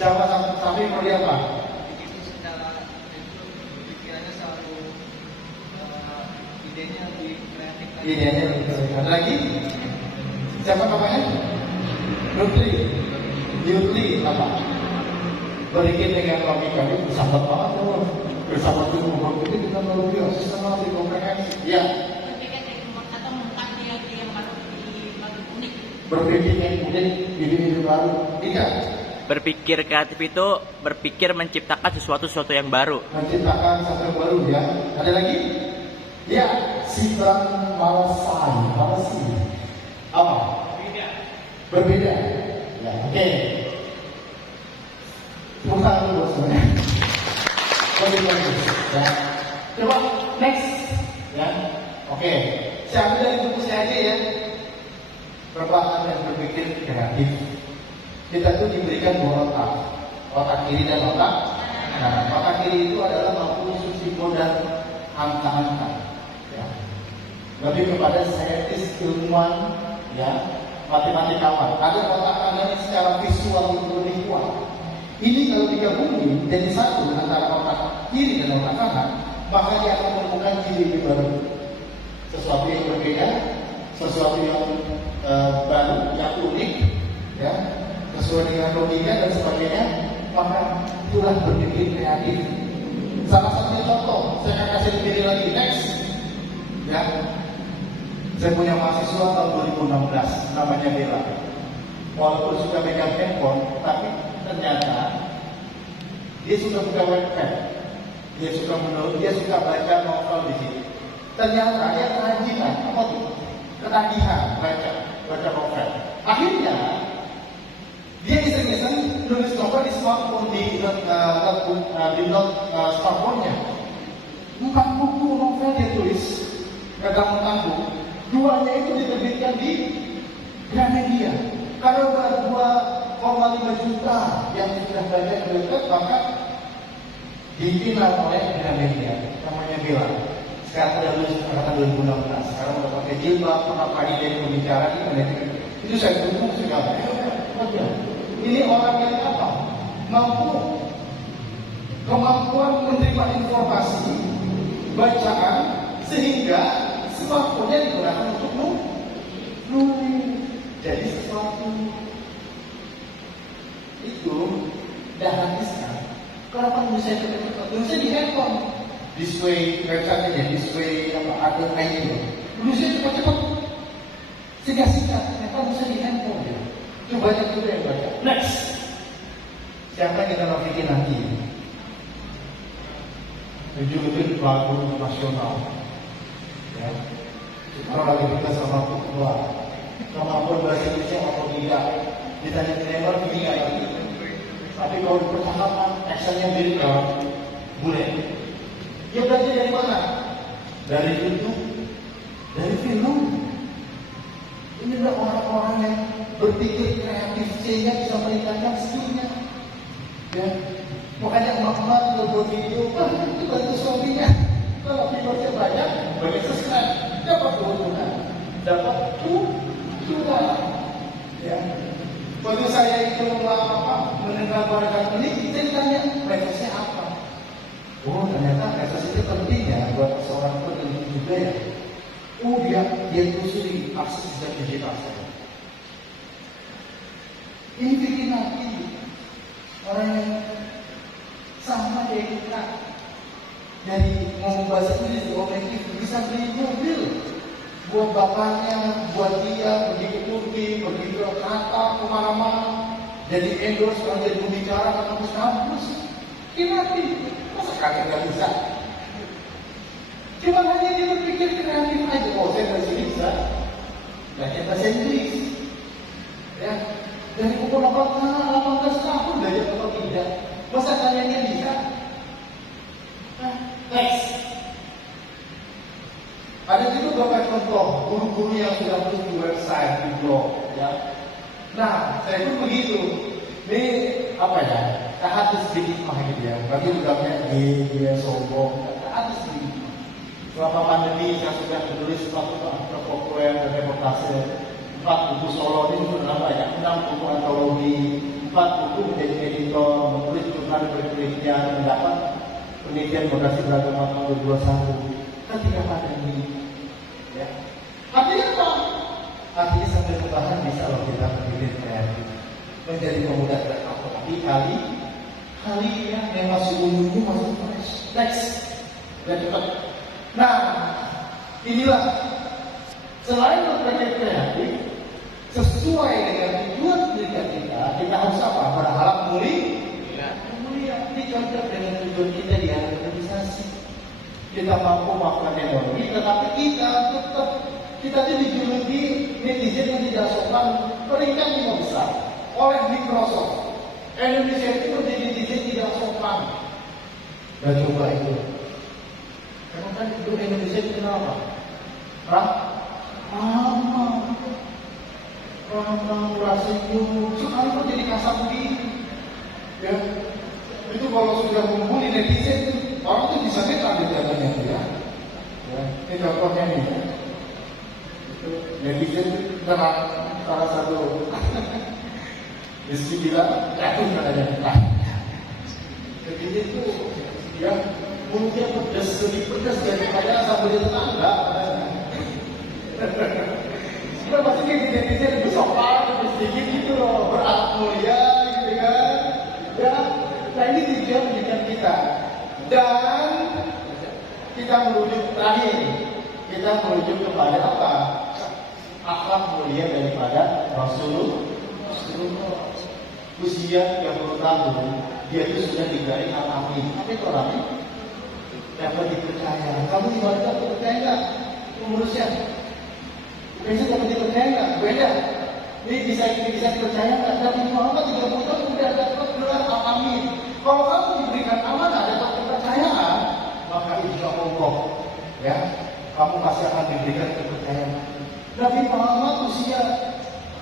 Siapa sampai mulia apa? Idenya lebih kreatif. Ada lagi? Siapa namanya? Yutli apa? Berpikir dengan logika itu bersahabat banget loh. Bersahabat itu berpikir dengan logika, sistematik, komprehensif. Ya. Berpikir yang unik, ide-ide baru. Tidak. Berpikir kreatif itu berpikir menciptakan sesuatu yang baru. Menciptakan sesuatu yang baru ya. Ada lagi? Ya, Sibang Malasi. Apa? Berbeda. Ya, oke. Bukan dulu sebenarnya. Bagus. Ya. Coba next. Ya. Oke. Saya ambil dari buku saya aja ya. Perbankan dan berpikir kreatif. Kita tuh diberikan dua otak kiri dan otak. Nah, otak kiri itu adalah mampu susilo dan angka-angka. Ya. Lebih kepada saintis, ilmuwan, ya, matematikawan. Ada otak kanan yang secara visual itu lebih kuat. Ini kalau digabungin jadi satu antara otak kiri dan otak kanan, maka dia akan menemukan ide baru, sesuatu yang berbeda, sesuatu yang baru, yang unik, ya, sesuai dengan logika dan sebagainya. Maka itulah berpikir kreatif. Salah satunya contoh, saya akan kasih lebih lagi. Next, ya, saya punya mahasiswa tahun 2016, namanya Bella. Walaupun sudah pegang handphone, tapi ternyata dia suka buka webcam, dia suka menulis, dia suka baca novel di sini. Ternyata dia kerajinan, apa tuh? Ketagihan baca novel. Akhirnya dia iseng-iseng nulis novel di smartphone di smartphone-nya. 4 buku novel dia tulis, tanggung. 2-nya itu diterbitkan di Gramedia. Kalau ada 2,5 juta yang sudah baca terlibat, maka dipilih oleh Gramedia, namanya Bella. Sekarang sudah lulus angkatan 2016. Sekarang sudah pakai jilbab, pernah pagi dia berbicara di Gramedia. Itu saya dukung sekali. Ini orang yang apa? Kemampuan menerima informasi, bacaan, sehingga smartphone-nya digunakan untuk nulis. Jadi sesuatu itu dah habiskan. Kenapa nulisnya cepat-cepat? Nulisnya di handphone, display website-nya, display apa ada ID. Nulisnya cepat-cepat, singkat-singkat. Kenapa nulisnya di handphone? Ya? Itu banyak juga yang baca. Next, siapa yang kita nafikin nanti? Tujuh lagu nasional. Ya, kalau lagi kita sama ketua. Kemampuan bahasa Indonesia atau tidak ditanya trainer ini nggak lagi. Tapi kalau percakapan actionnya mirip boleh. Dia belajar dari mana? Dari YouTube, dari film. Ini adalah orang-orang yang berpikir kreatif sehingga bisa meningkatkan skillnya. Ya, makanya emak-emak buat video, itu bantu suaminya. Kalau viewersnya banyak, banyak subscribe, dapat keuntungan, dapat cuan. Ya, waktu saya itu mendengar barang ini, saya ditanya medosnya apa? Oh, ternyata medos itu penting ya buat seorang peneliti juga ya. Oh, dia telusuri akses digital saya. Ini bikin nanti orang yang sama kayak kita dari ngomong bahasa Inggris, objektif bisa beli mobil buat bapaknya, buat dia pergi ke Turki, pergi ke Qatar, kemana-mana, jadi endorse, kalau jadi pembicara ke kampus-kampus. Gimana? Masa kakek nggak bisa? Cuma hanya dia berpikir kreatif aja. Oh, saya dari sini bisa belajar bahasa Inggris. Ya, dari umur 18 tahun belajar atau tidak? Masa kalian bisa? Next. Ada juga beberapa contoh guru-guru yang sudah tulis di website, di blog, ya. Nah, saya pun begitu. Ini apa ya? taat sedikit mah gitu ya. Berarti udah dia sombong, taat sedikit. Selama pandemi saya sudah menulis 4 populer dan reportase, 4 buku solo ini sudah banyak, 6 buku antologi, 4 buku menjadi editor, menulis jurnal berpenelitian, mendapat penelitian Bagasi Beragama tahun 2021 ketika pandemi. Ya. Artinya apa? Artinya sambil bertahan bisa loh kita berpikir kreatif, menjadi pemuda kreatif. Kali yang masih umurnya masih fresh, next, dan cepat. Nah, inilah selain berpikir kreatif sesuai dengan tujuan kita harus apa? Berharap mulia, dicontoh dengan tujuan kita di organisasi. Kita mampu melakukan teknologi, tetapi kita itu dijuluki netizen yang tidak sopan peringkat 5 besar oleh Microsoft. Indonesia itu menjadi netizen tidak sopan. Dan coba itu. Karena kan itu Indonesia itu kenapa? Ramah, senyum, sekarang kok jadi kasar begini? Ya, itu kalau sudah membuli netizen, orang itu bisa minta dijalannya ya. Ya, ini contohnya nih. Ya. Itu netizen salah satu mesti bilang, yakin katanya. Netizen itu ya mulutnya pedas, lebih pedas daripada sambal tetangga. Kita pasti netizen lebih sopan, lebih sedikit gitu loh, berakhlak mulia gitu kan. Ya, nah ini tujuan pendidikan kita. Dan kita merujuk terakhir, kita merujuk kepada apa? Akhlak mulia daripada Rasulullah. Usia 30 tahun, dia itu sudah digaring alami. Apa itu alami? Dapat dipercaya. Kamu ibarat dapat percaya nggak? Pengurusnya. Besok dapat dipercaya nggak? Beda. Ini bisa dipercaya nggak? Nabi Muhammad 30 tahun sudah dapat gelar alami. Kalau kamu diberikan amanah, dapat kepercayaan, maka insya Allah, ya, kamu pasti akan diberikan kepercayaan. Nabi Muhammad usia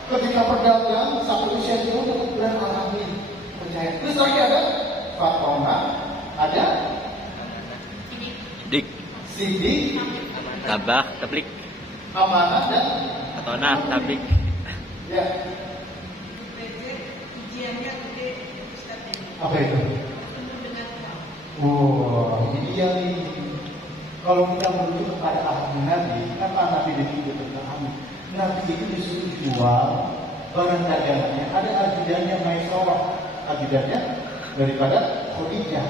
ketika berdagang sampai usia itu dapat gelar alami. Percaya. Terus lagi ada Fatomah, ada Sidik, Tabah, Tablik, Amanah dan Atonah, Tablik. ya. Apa itu? Oh, ini dia nih. Kalau kita merujuk kepada ahli Nabi, apa Nabi itu tentang Nabi itu disuruh jual barang dagangannya. Ada ajudannya Maisarah, ajudannya daripada Khadijah.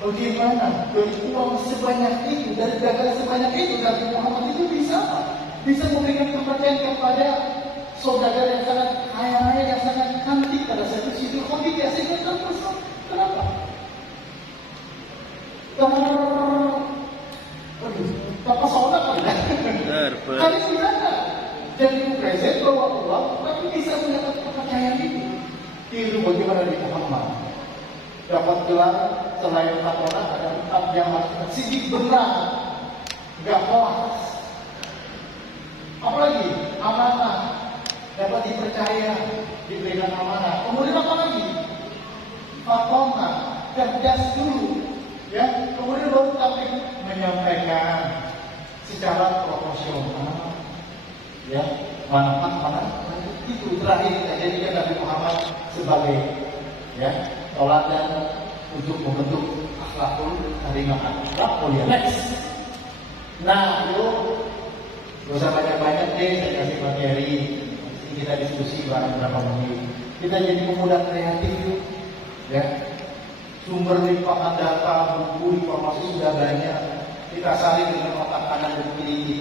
Bagaimana dari uang sebanyak itu, dari dagangan sebanyak itu, Nabi Muhammad itu bisa memberikan kepercayaan kepada saudagar yang sangat kaya raya, yang sangat cantik pada saat itu Siti Khadijah. Sehingga terpesan. Kenapa? Tanpa saudara kan? Kali gimana? Jadi present bawa uang, tapi bisa mendapat kepercayaan itu. Itu bagaimana di Muhammad? Dapat gelar selain 4 orang ada 4 yang sidik benar, nggak hoax. Apalagi amanah, dapat dipercaya, diberikan amanah. Kemudian apa lagi? Fatomah, cerdas dulu, ya. Kemudian baru tapi menyampaikan secara proporsional, ya. Mana itu terakhir kita jadikan Nabi Muhammad sebagai, ya, teladan untuk membentuk akhlakul karimah, akhlak mulia. Next. Nah, yuk, gak usah banyak-banyak deh, saya kasih materi. Kita diskusi bareng berapa menit. Kita jadi pemuda kreatif yuk, ya. Sumber limpahan data, buku, informasi sudah banyak. Kita saling dengan otak kanan dan kiri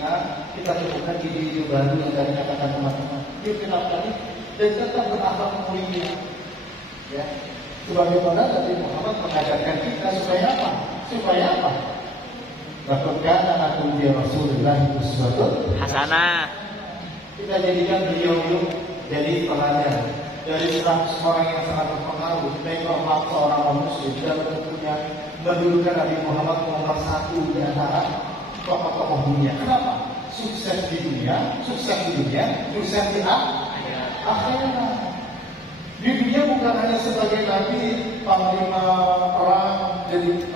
kita cukupkan ide-ide baru yang tadi katakan teman-teman. Yuk kita cari dan tetap berakhlak mulia, ya. Sebagaimana Nabi Muhammad mengajarkan kita supaya apa? Lakukan anakum dia Rasulullah uswatun Hasanah. Kita jadikan beliau jadi teladan dari 100 orang yang sangat berpengaruh. Baik seorang muslim dan tentunya mendudukan Nabi Muhammad nomor 1 di antara tokoh-tokoh dunia. Kenapa? Sukses di dunia, sukses di akhirat. Di dunia bukan hanya sebagai nabi, panglima perang, jadi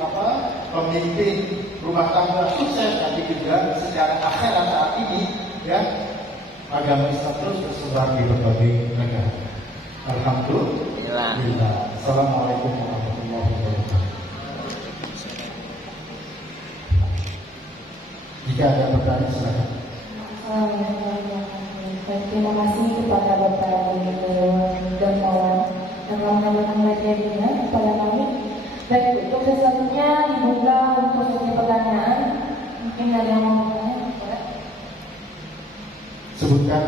pemimpin rumah tangga sukses, tapi juga secara akhirat saat ini, ya, agama Islam terus tersebar di berbagai negara. Alhamdulillah. Assalamualaikum warahmatullahi wabarakatuh. Jika ada pertanyaan silakan. Terima kasih kepada Bapak Darmawan yang telah menyampaikan materinya kepada kami. Baik, untuk selanjutnya dibuka untuk sesi pertanyaan. Mungkin ada yang mau bertanya? Sebutkan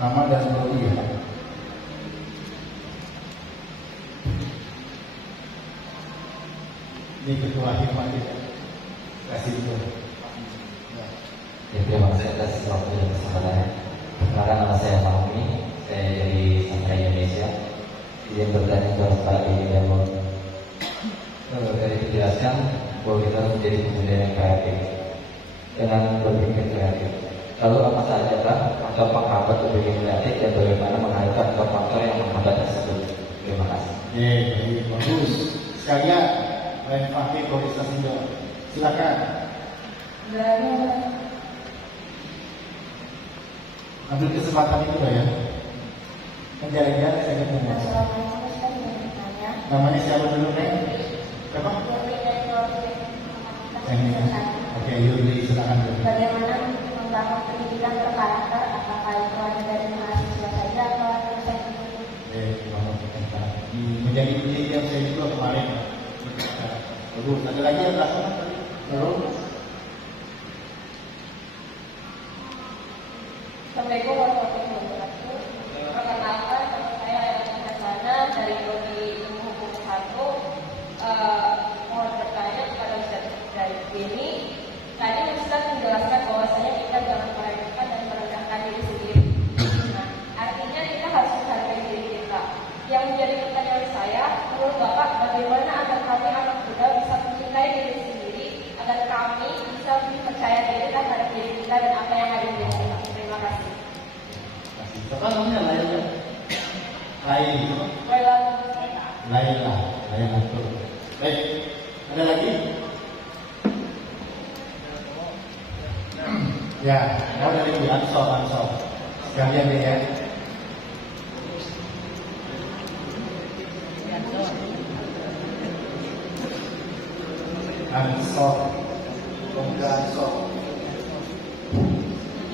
nama dan prodi ya. Ini ketua hikmah kita. Kasih dulu. Ya, terima kasih atas waktu dan kesempatannya. Sekarang nama saya Fahmi, saya dari Santri Indonesia. Izin bertanya kepada Pak dan dari dijelaskan bahwa kita harus menjadi pemuda yang kreatif dengan berpikir kreatif. Lalu apa saja faktor penghambat berpikir kreatif dan bagaimana mengalihkan faktor yang menghambat tersebut? Terima kasih. Bagus. Sekalian, lain pakai kualitas Indo. Silakan. Ambil kesempatan itu ya. Menjalan-jalan saya ketemu. Namanya siapa dulu, Neng? Siapa? Oke, Yuri, silakan. Bagaimana membangun pendidikan berkarakter, apakah itu ada dari mahasiswa saja atau ada dosen? Menjadi pendidikan saya juga kemarin. Bagus. Ada lagi yang lakukan? Terus. Assalamualaikum warahmatullahi wabarakatuh. Perkenalkan, nama saya Ayana Hasana dari Prodi Ilmu Hukum 1. Mohon bertanya kepada Ustaz dari sini. Tadi Ustaz menjelaskan bahwasanya kita jangan meremehkan dan merendahkan diri sendiri. Nah, artinya kita harus menghargai diri kita. Yang menjadi pertanyaan saya, menurut Bapak, bagaimana agar kami anak muda bisa mencintai diri sendiri, agar kami bisa lebih percaya diri terhadap diri kita dan apa yang ada di diri kita. Terima kasih. Siapa namanya? Laila. Laila. Baik. Ada lagi? Ya, mau dari Ansor. Sekalian deh ya. Ansor.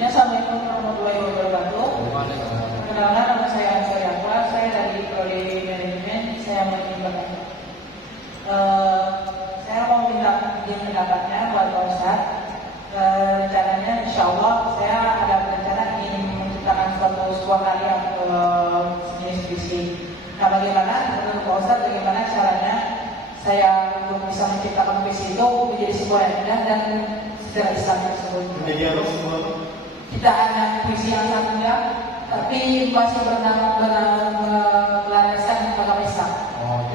Assalamualaikum warahmatullahi wabarakatuh. Perkenalkan, nama saya Ansor Yakwa, saya dari Prodi Manajemen, saya menyimpulkan. Saya mau minta izin pendapatnya buat Pak Ustadz. Rencananya insya Allah saya ada rencana ingin menciptakan sebuah karya sejenis puisi. Nah, bagaimana menurut Pak Ustadz, bagaimana caranya saya untuk bisa menciptakan puisi itu menjadi sebuah yang indah dan secara Islami tersebut? Menjadi apa semua? Tidak hanya puisi yang satunya, tapi masih berlandaskan agama Islam. Oke.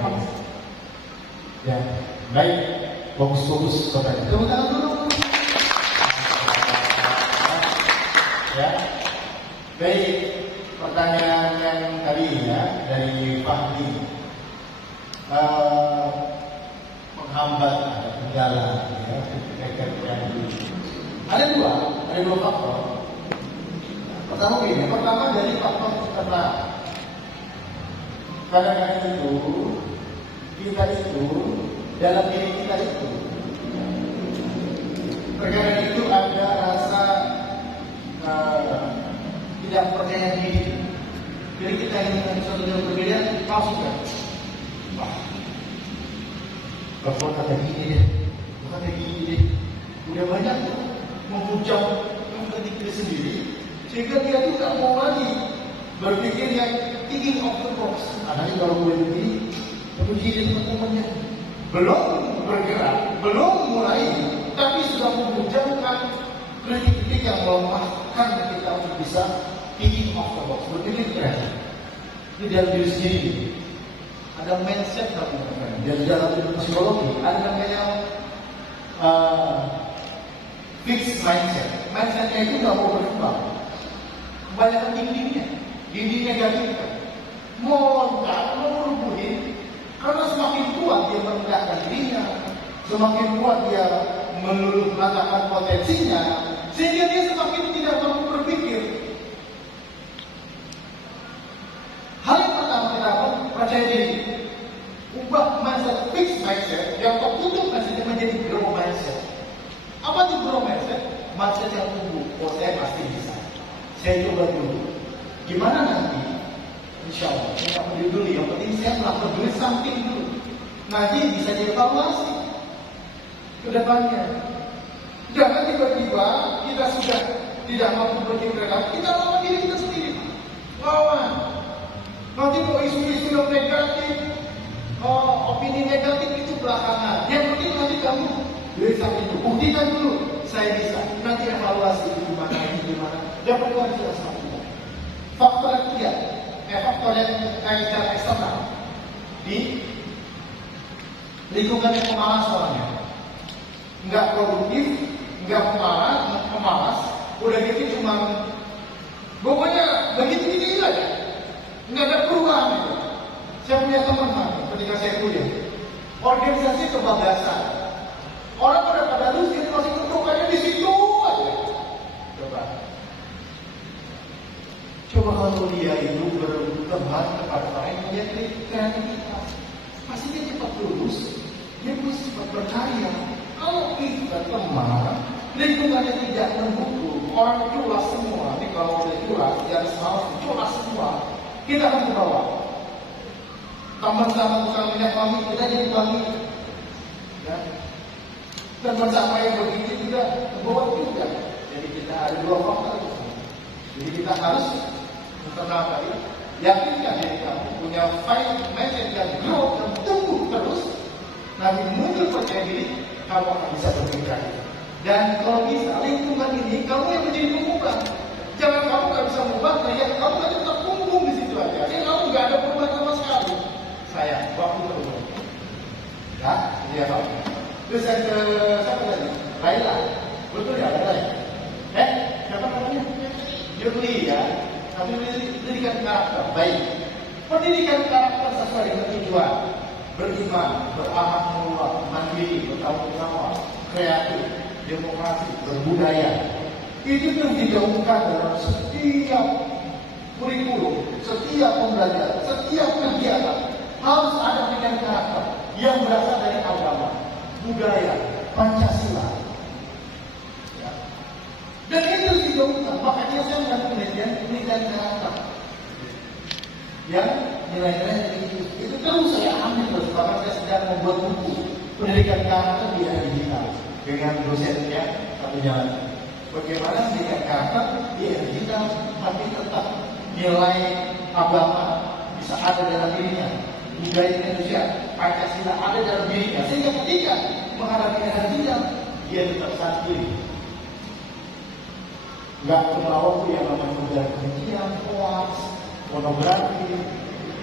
Ya, baik. Bagus pertanyaan. Tepuk tangan dulu. Ya, baik. Pertanyaan yang tadi ya dari Fahmi, menghambat atau kendala ya ada dua faktor. Pertama dari faktor eksternal. Kadang-kadang kita dalam diri kita terkadang itu ada rasa tidak percaya diri. Jadi kita ingin sesuatu yang berbeda, masukkan. Kalau kata gini deh, udah banyak menghujam diri sendiri, sehingga dia tuh tak mau lagi berpikir yang thinking of the box. Anaknya kalau boleh begini, begini teman-temannya belum bergerak, belum mulai, tapi sudah menghujamkan kritik-kritik yang melemahkan kita untuk bisa thinking of the box, berpikir kreatif. Ini dalam diri sendiri. Ada mindset namanya. Dan dalam psikologi ada namanya fixed mindset. Mindsetnya itu nggak mau berkembang. Kebanyakan dinding negatif kan. mau merubuhin, karena semakin kuat dia merendahkan dirinya, semakin kuat dia meluluh lantakkan potensinya, sehingga dia semakin tidak mampu berpikir. Hal yang pertama kita percaya diri, ubah mindset, fixed mindset yang tertutup mindset menjadi grow mindset. Apa itu grow mindset? Mindset yang tumbuh. Oh, saya pasti bisa. Saya coba dulu. Gimana nanti? Insya Allah, saya nggak peduli dulu. Yang penting saya melakukan dulu something dulu. Nanti bisa dievaluasi ke depannya. Jangan tiba-tiba kita sudah tidak mampu berpikir, kita lawan diri kita sendiri. Lawan. Nanti mau isu-isu yang negatif, opini negatif itu belakangan. Yang penting nanti kamu bisa itu. Buktikan dulu, saya bisa. Nanti evaluasi itu gimana. Dan perluan sudah satu. Faktor ketiga, faktor yang secara eksternal di lingkungan yang pemalas orangnya, nggak produktif, nggak pemalas, udah gitu cuma pokoknya begitu aja, nggak ada perubahan itu. Saya punya teman ketika saya kuliah, organisasi kebablasan, orang pada lulus dia masih ketukannya di situ aja. Coba kalau dia itu berteman kepada orang yang punya kreativitas, pasti dia cepat lulus, dia bisa cepat berkarya. Kalau kita teman, lingkungannya tidak mendukung, orang culas semua. Ini kalau udah culas, yang culas semua, kita akan ke bawah. Teman sama tukang minyak wangi, kita jadi wangi. Ya. Teman sama yang begitu juga, ke bawah juga. Jadi kita ada dua faktor. Jadi kita harus memperkenalkan diri, yakinkan diri kamu punya mindset yang grow dan tumbuh terus. Nanti muncul percaya diri, kamu akan bisa berpikir. Dan kalau bisa lingkungan ini kamu yang menjadi pengubah. Jangan kamu nggak bisa mengubah, ya kamu akan tetap kumpul di situ aja. Jadi kamu nggak ada perubahan sama sekali. Saya waktu terus. Ya, dia tahu. Terus yang ke siapa tadi? Laila, betul ya Laila? Siapa namanya? Yuli ya. Tapi pendidikan karakter baik. Pendidikan karakter sesuai dengan tujuan. Beriman, beramal mulia, mandiri, bertanggung jawab, kreatif, demokrasi, berbudaya. Itu yang digaungkan dalam setiap kurikulum, setiap pembelajaran, setiap kegiatan harus ada pendidikan karakter yang berasal dari agama, budaya, Pancasila. Ya. Dan itu digaungkan. Makanya saya melakukan pendidikan karakter. Yang nilai-nilai itu terus saya ambil terus. Bahkan saya sedang membuat buku pendidikan karakter di era digital dengan dosennya satunya. Bagaimana pendidikan karakter di era digital tapi tetap nilai agama bisa ada dalam dirinya, budaya Indonesia, Pancasila ada dalam dirinya, sehingga ketika menghadapi era digital dia tetap santri. Nggak melawan yang namanya ujaran kebencian, hoax, pornografi,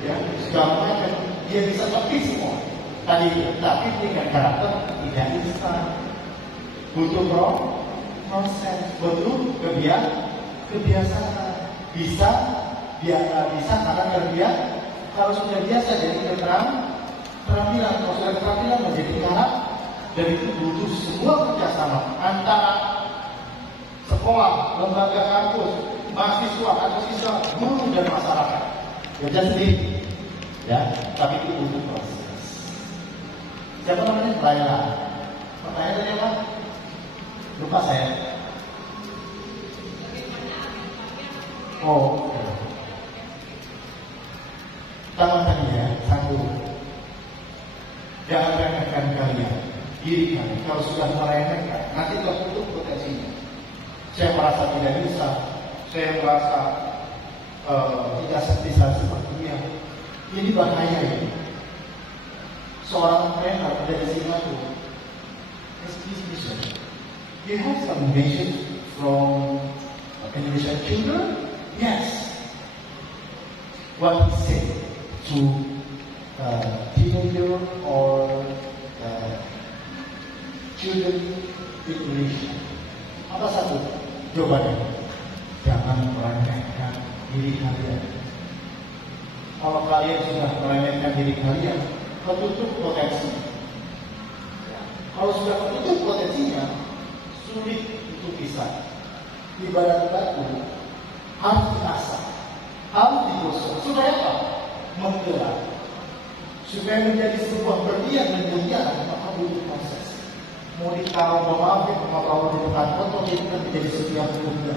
ya segala macam dia bisa tepi semua. Tadi tapi dengan karakter tidak instan, butuh proses, butuh kebiasaan. Bisa karena kalau sudah biasa jadi keterampilan, kalau sudah keterampilan menjadi karakter. Dan itu butuh semua kerjasama antara sekolah, lembaga kampus, mahasiswa atau siswa, guru dan masyarakat. Kerja sendiri, ya, tapi itu butuh proses. Siapa namanya? Laila. Pertanyaan tadi apa? Lupa saya. Oh, tangan tadi ya, satu. Jangan remehkan kalian, diri kalian. Kalau sudah meremehkan, nanti tertutup potensinya. Saya merasa tidak bisa, saya merasa tidak bisa seperti dia. Ini bahaya ini. Seorang trainer dari Singapura, excuse me sir, you have some message from Indonesian children? Yes. What he said to teenager or children in Indonesia. Apa satu? Jawabannya, jangan meremehkan diri kalian. Kalau kalian sudah meremehkan diri kalian, ketutup potensi. Kalau sudah ketutup potensinya, sulit untuk bisa. Ibarat batu harus diasah, harus digosok. Supaya apa? Menggerak. Supaya menjadi sebuah berlian dan berlian, maka butuh proses. Mau ditaruh bawah, mau taruh di depan kotor, itu kan menjadi sebuah benda.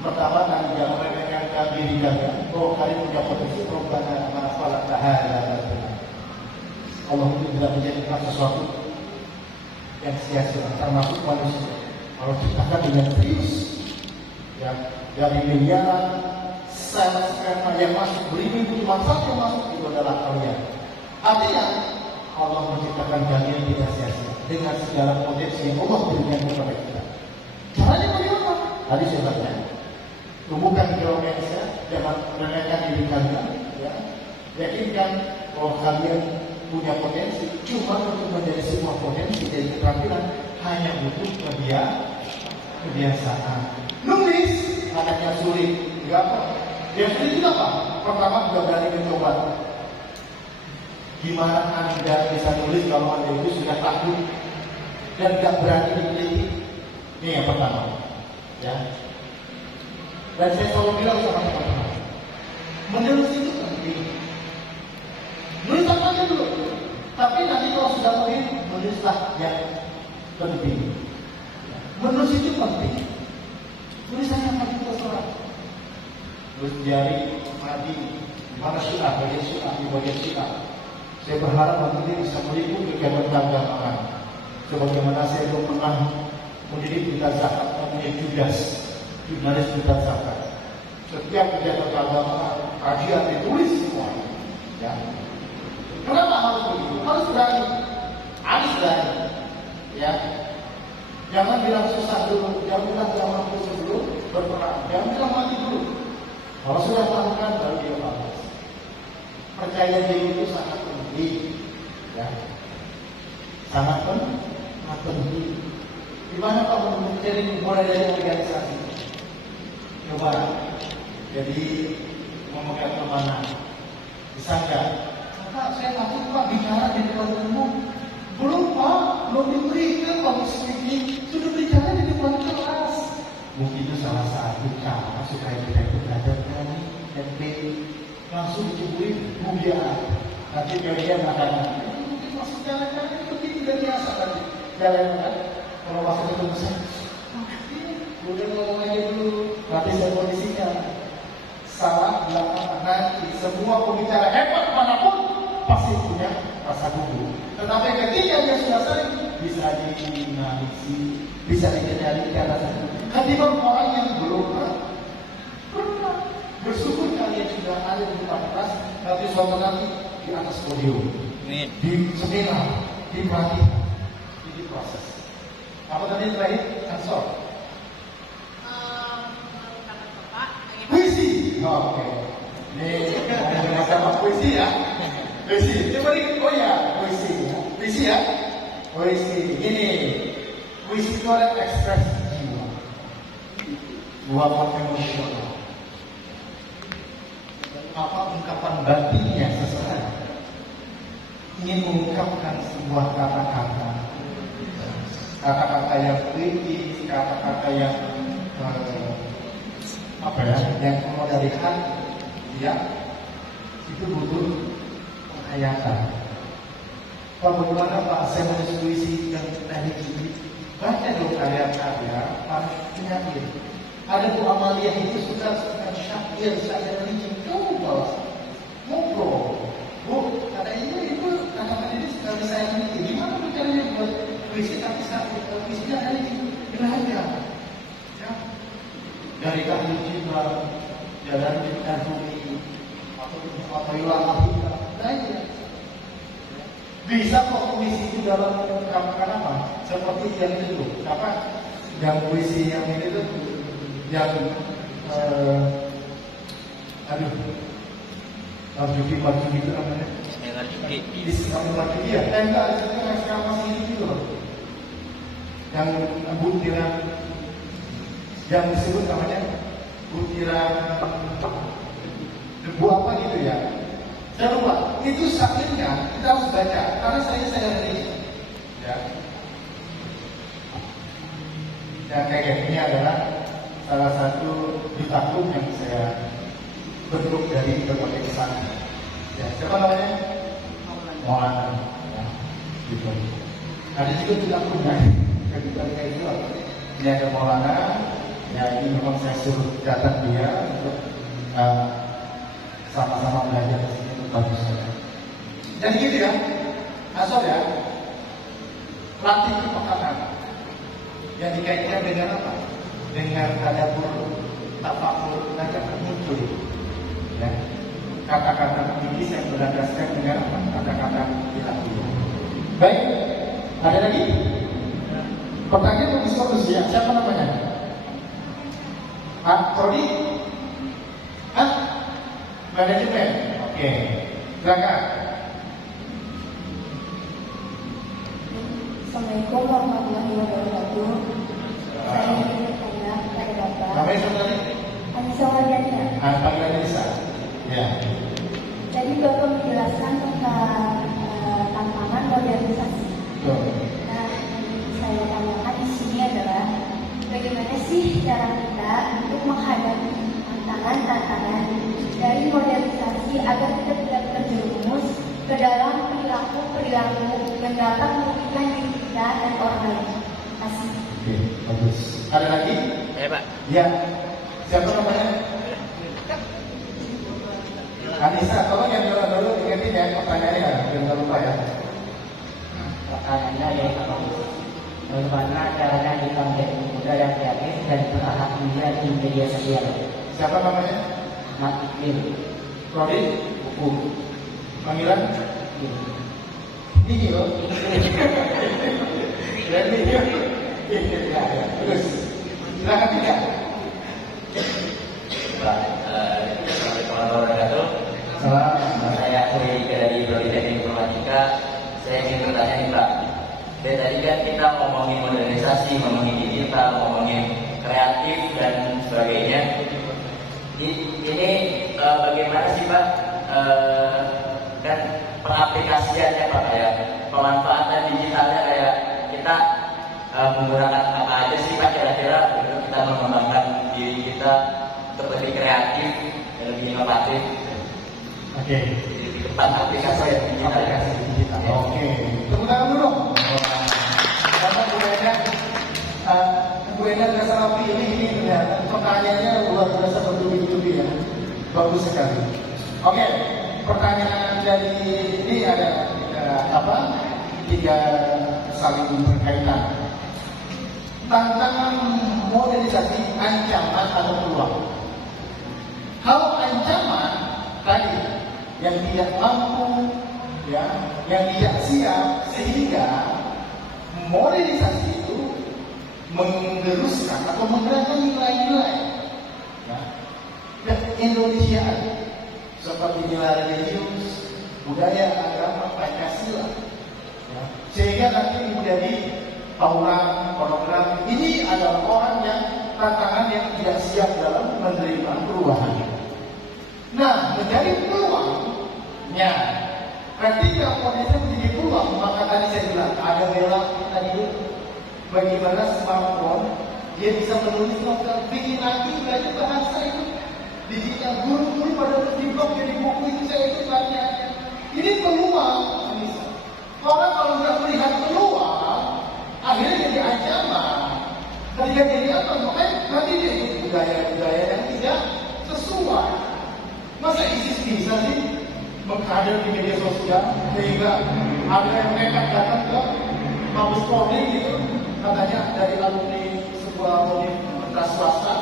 Pertama, kalian jangan meremehkan diri kalian. Bahwa kalian punya potensi perubahan manfaat bahaya. Allah itu tidak menjadikan sesuatu yang sia-sia, termasuk manusia. Kalau ciptakan dengan serius, ya, dari miliaran sel sperma yang masuk beribu, cuma satu yang masuk itu adalah kalian. Artinya Allah menciptakan kalian tidak sia-sia dengan segala potensi yang Allah berikan kepada kita. Caranya bagaimana? Tadi saya katakan, tumbuhkan geometri, jangan meremehkan diri kalian. Ya. Yakinkan bahwa kalian punya potensi, cuma untuk menjadi sebuah potensi dari keterampilan hanya butuh kebiasaan. Nulis anaknya sulit, enggak apa. Yang sulit itu apa? Pertama sudah berani mencoba. Gimana Anda bisa nulis kalau Anda itu sudah takut dan tidak berani meneliti? Ini yang pertama. Ya. Dan saya selalu bilang sama teman-teman, menulis itu penting. Nulis apa aja dulu. Tapi nanti kalau sudah menulislah yang penting. Menulis itu penting. Tulisannya apa itu terserah. Terus jari mati mana syiah, bagian syiah, di bagian syiah. Saya berharap nanti dia bisa meliput kegiatan keagamaan. Sebagaimana saya belum pernah menjadi duta zakat, menjadi jurnalis duta zakat. Setiap kegiatan keagamaan, kajian ditulis semua. Ya. Kenapa harus begitu? Harus berani. Harus berani. Ya. Jangan bilang susah dulu, jangan bilang gak mampu sebelum berperang, jangan bilang mati dulu. Kalau sudah melakukan baru dia balas. Percaya diri itu sangat penting. Ya. Sangat penting. Gimana Pak mencari mulai dari organisasi? Coba. Jadi memegang kemana? Bisa nggak? Pak, saya takut Pak bicara di depan umum. Belum Pak, belum diberikan public speaking, sudah bicara di depan kelas. Mungkin itu salah satu cara supaya kita itu belajar berani dan langsung diceburin kemudian. Nanti kalian mengatakan, mungkin masuk jalan-jalan itu tidak biasa tadi. Jalan-jalan, kalau masuk ke besar, udah ngomong aja dulu. Nanti saya kondisinya salah belakang nanti semua pembicara hebat manapun pasti punya rasa gugup. Tetapi ketika dia sudah sering bisa dianalisi, bisa dikendalikan rasa gugup. Ketimbang orang yang belum pernah bersyukur kalian sudah ada di depan kelas, tapi suatu nanti di atas podium, di seminar, di pelatihan, di proses. Apa tadi terakhir? Ansor. Puisi. Oke. Ini ngomongin masalah puisi ya. Puisi. Coba nih. Oh ya, puisi. Puisi ya. Puisi. Ini puisi itu ada ekspresi jiwa, luapan emosional. Apa ungkapan batinnya seseorang ingin mengungkapkan sebuah kata-kata, kata-kata yang kritis, kata-kata yang yang keluar dari hati, ya, itu butuh penghayatan. Bagaimana Pak saya menulis puisi yang teknik ini? Baca dulu karya-karya Pak penyair. Ada Bu Amalia itu suka syair religi. Coba ngobrol. Bu, kata itu kata-kata ini sekali saya miliki. Gimana caranya buat puisi tapi puisinya religi? Belajar. Ya. Dari Khalil Gibran, jalan Ibn Rumi, atau Ilah Afrika, belajar. Bisa kok puisi itu dalam rangka apa? Seperti yang itu, apa? Yang puisi yang ini tuh, yang Marjuki itu namanya. Istiqamah Marjuki ya. Enggak, itu eksklamasi itu loh. Yang butiran yang disebut namanya butiran debu apa gitu ya. Saya lupa. Itu sakitnya kita harus baca karena saya ini. Ya. Yang kayak ini adalah salah satu ditakum yang saya bentuk dari berbagai kesana. Ya, siapa namanya? Maulana. Ya, gitu. Ada juga ditakum ya. Ketika kayak itu. Ini ada Maulana. Ya, ini memang saya suruh datang dia untuk sama-sama belajar di sini untuk bagus. Jadi gitu ya, asal ya, latih kepekanan yang dikaitkan dengan apa? Dengan tadabbur, tafakur, nanti akan muncul. Ya, kata-kata ini saya berlandaskan dengan apa? Kata-kata ilahiyah. Baik, ada lagi? Pertanyaan bagus-bagus ya. Siapa namanya? Prodi? Manajemen? Oke. Silakan. Assalamualaikum warahmatullahi wabarakatuh. Saya ingin bertanya kepada Bapak. Namanya saudari? Anissa Wardania. Panggil Anissa. Ya. Tadi Bapak menjelaskan tentang tantangan modernisasi. Betul. Nah, yang saya tanyakan di sini adalah bagaimana sih cara kita untuk menghadapi tantangan-tantangan dari modernisasi agar kita tidak terjerumus ke dalam perilaku-perilaku yang dapat merugikan diri kita dan orang lain. Terima kasih. Oke, bagus. Ada lagi? Pak. Ya. Siapa namanya? Anissa, tolong yang dulu ingetin ya pertanyaannya ya, jangan lupa ya. Pertanyaannya yaitu bagaimana caranya kita menjadi pemuda yang kreatif dan berhak media di media sosial. Siapa namanya? Ahmad Iqbal. Prodi? Hukum. Panggilan? Tinggi loh. Dan tinggi. Ya, terus. Silakan tidak. Pak, Assalamualaikum warahmatullahi wabarakatuh. Salam. Saya Huri dari Prodi Teknik Informatika. Saya ingin bertanya nih Pak. Dari tadi kan kita ngomongin modernisasi, ngomongin digital, ngomongin kreatif dan sebagainya. Ini bagaimana sih Pak? Kan pengaplikasiannya Pak, kayak pemanfaatan digitalnya kayak kita menggunakan apa aja sih Pak kira-kira untuk kita mengembangkan diri kita untuk lebih kreatif dan lebih inovatif. Oke. Di depan aplikasi yang digital. Aplikasi digital. Oke. Tepuk tangan dulu dong. Karena Bu Enda nggak salah pilih ini ternyata pertanyaannya luar biasa bertubi-tubi ya. Bagus sekali. Oke. Pertanyaan dari ini ada tiga saling berkaitan. Tantangan modernisasi, ancaman atau peluang. Kalau ancaman tadi yang tidak mampu, ya, yang tidak siap, sehingga modernisasi itu menggeruskan atau menggerakkan nilai-nilai ya, Indonesiaan seperti nilai religius, budaya, agama, Pancasila, ya, sehingga nanti menjadi tawuran, pornografi. Ini adalah orang yang tantangan yang tidak siap dalam menerima perubahan. Nah, menjadi peluangnya, ketika kondisi menjadi peluang, maka tadi saya bilang ada bela tadi itu bagaimana smartphone dia bisa menulis novel, bikin lagi belajar bahasa itu digital, guru-guru pada di blog jadi buku itu saya itu belajar. Ini peluang, bisa. Orang kalau nggak melihat peluang, akhirnya jadi ancaman. Ketika jadi apa? Makanya nanti dia ikut budaya-budaya yang tidak sesuai. Masa ISIS bisa sih mengkader di media sosial sehingga ada yang nekat datang ke Mabes Polri gitu, katanya dari alumni sebuah universitas swasta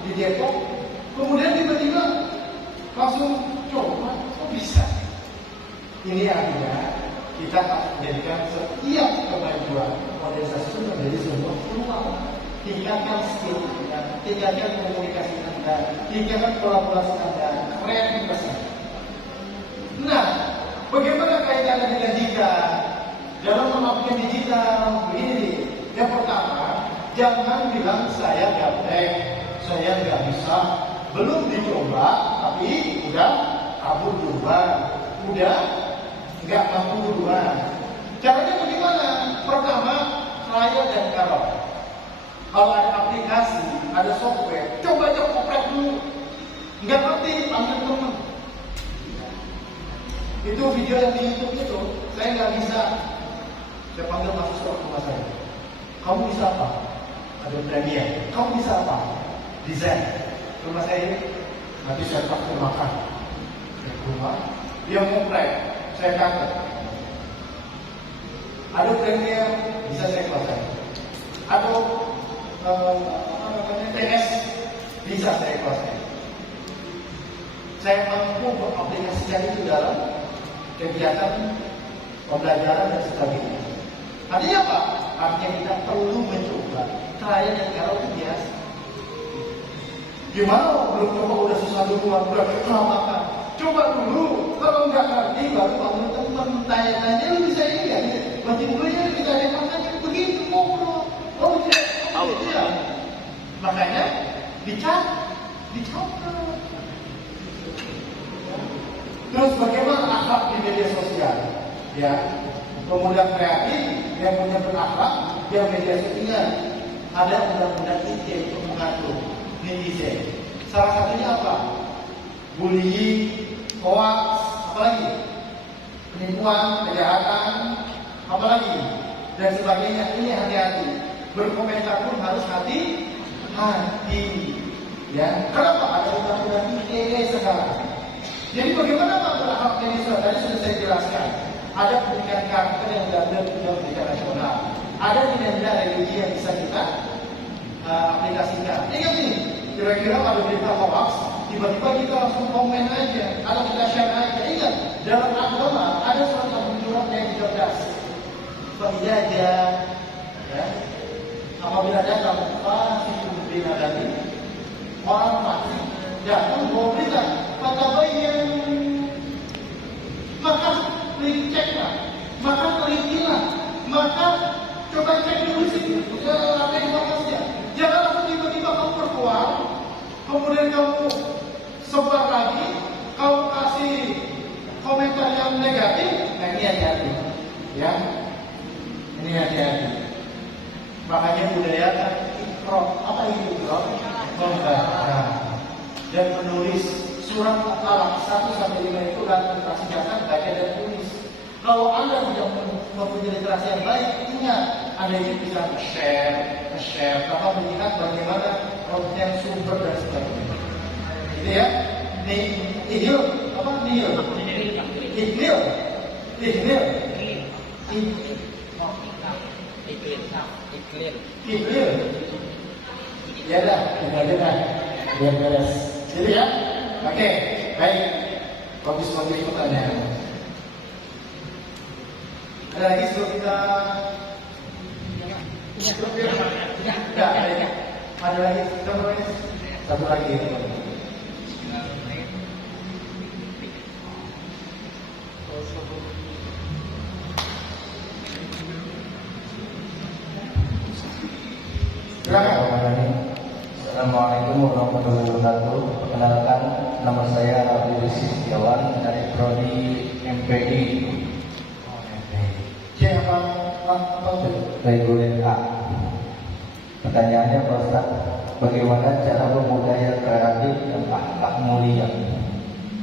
di Depok, kemudian tiba-tiba langsung coba, kok bisa? Ini artinya kita harus menjadikan setiap kemajuan modernisasi itu menjadi sebuah peluang. Tingkatkan skill Anda, tingkatkan komunikasi Anda, tingkatkan kolaborasi Anda, kreativitas Anda. Nah, bagaimana kaitannya dengan digital? Dalam mengaplikasikan digital, begini. Yang pertama, jangan bilang saya gaptek, saya nggak bisa belum dicoba tapi udah kabur duluan, udah nggak mampu duluan. Caranya bagaimana? Pertama, trial dan error. Kalau ada aplikasi, ada software, coba aja oprek dulu. Nggak ngerti, panggil teman. Itu video yang di YouTube itu, saya nggak bisa. Saya panggil mahasiswa rumah saya. Kamu bisa apa? Ada Premiere. Kamu bisa apa? Desain. Rumah saya ini, nanti saya traktir makan. Saya ke rumah, dia ngoprek, saya kantor. Ada Premiere, bisa saya kuasai. Atau TS, bisa saya kuasai. Saya mampu mengaplikasikan itu dalam kegiatan pembelajaran dan sebagainya. Artinya apa? Artinya kita perlu mencoba. Trial dan error itu biasa. Gimana belum coba udah susah dulu, udah kelamaan. Coba dulu, kalau nggak ngerti baru bangun teman tanya-tanya lu bisa ini nggak? Berarti mulanya kita ada makanya begitu ngobrol. Oh iya. Makanya dicatat. Terus bagaimana akhlak di media sosial? Ya, pemuda kreatif yang punya berakhlak, yang media sosial ada undang-undang ITE untuk mengatur netizen. Salah satunya apa? Bullying, hoax, apalagi penipuan, kejahatan, apalagi dan sebagainya. Ini hati-hati. Berkomentar pun harus hati-hati. Ya, kenapa ada undang-undang ITE sekarang? Jadi bagaimana Pak berakhlak ini tadi sudah saya jelaskan. Ada pendidikan karakter yang diambil dari pendidikan nasional. Ada nilai-nilai religi yang bisa kita aplikasikan. Ingat ini, kira-kira ada berita hoax, tiba-tiba kita langsung komen aja, atau kita share aja. Ingat, dalam agama ada surat Al-Hujurat yang 13. Seperti aja, ya. Apabila datang fasik bin Nabi, orang fasik datang bawa berita, kata bayan, maka ceklah, maka telitilah, maka coba cek dulu sih apa informasinya. Jangan langsung tiba-tiba kamu berkuar, kemudian kamu sebar lagi, kamu kasih komentar yang negatif. Nah ini hati-hati, ya. Ini hati-hati. Makanya budayakan ikro, apa itu ikro? Membaca dan menulis. Surat Al-Talaq 1-5 itu kan literasi dasar baca dan tulis. Kalau Anda tidak mempunyai literasi yang baik, ingat Anda ini bisa share, tanpa melihat bagaimana konten sumber dan sebagainya. Gitu ya. Ihnil. Ya dah, tinggal aja dah. Biar beres. Jadi ya. Oke, baik. Bagus pertanyaan. Ada lagi sebelum kita? Ya, ada lagi. Satu lagi. Assalamualaikum warahmatullahi wabarakatuh. Perkenalkan, nama saya Abdul Rizky Setiawan dari Prodi MPI. Siapa? Reguler A. Pertanyaannya Pak Ustaz, bagaimana cara membudaya kreatif dan akhlak mulia?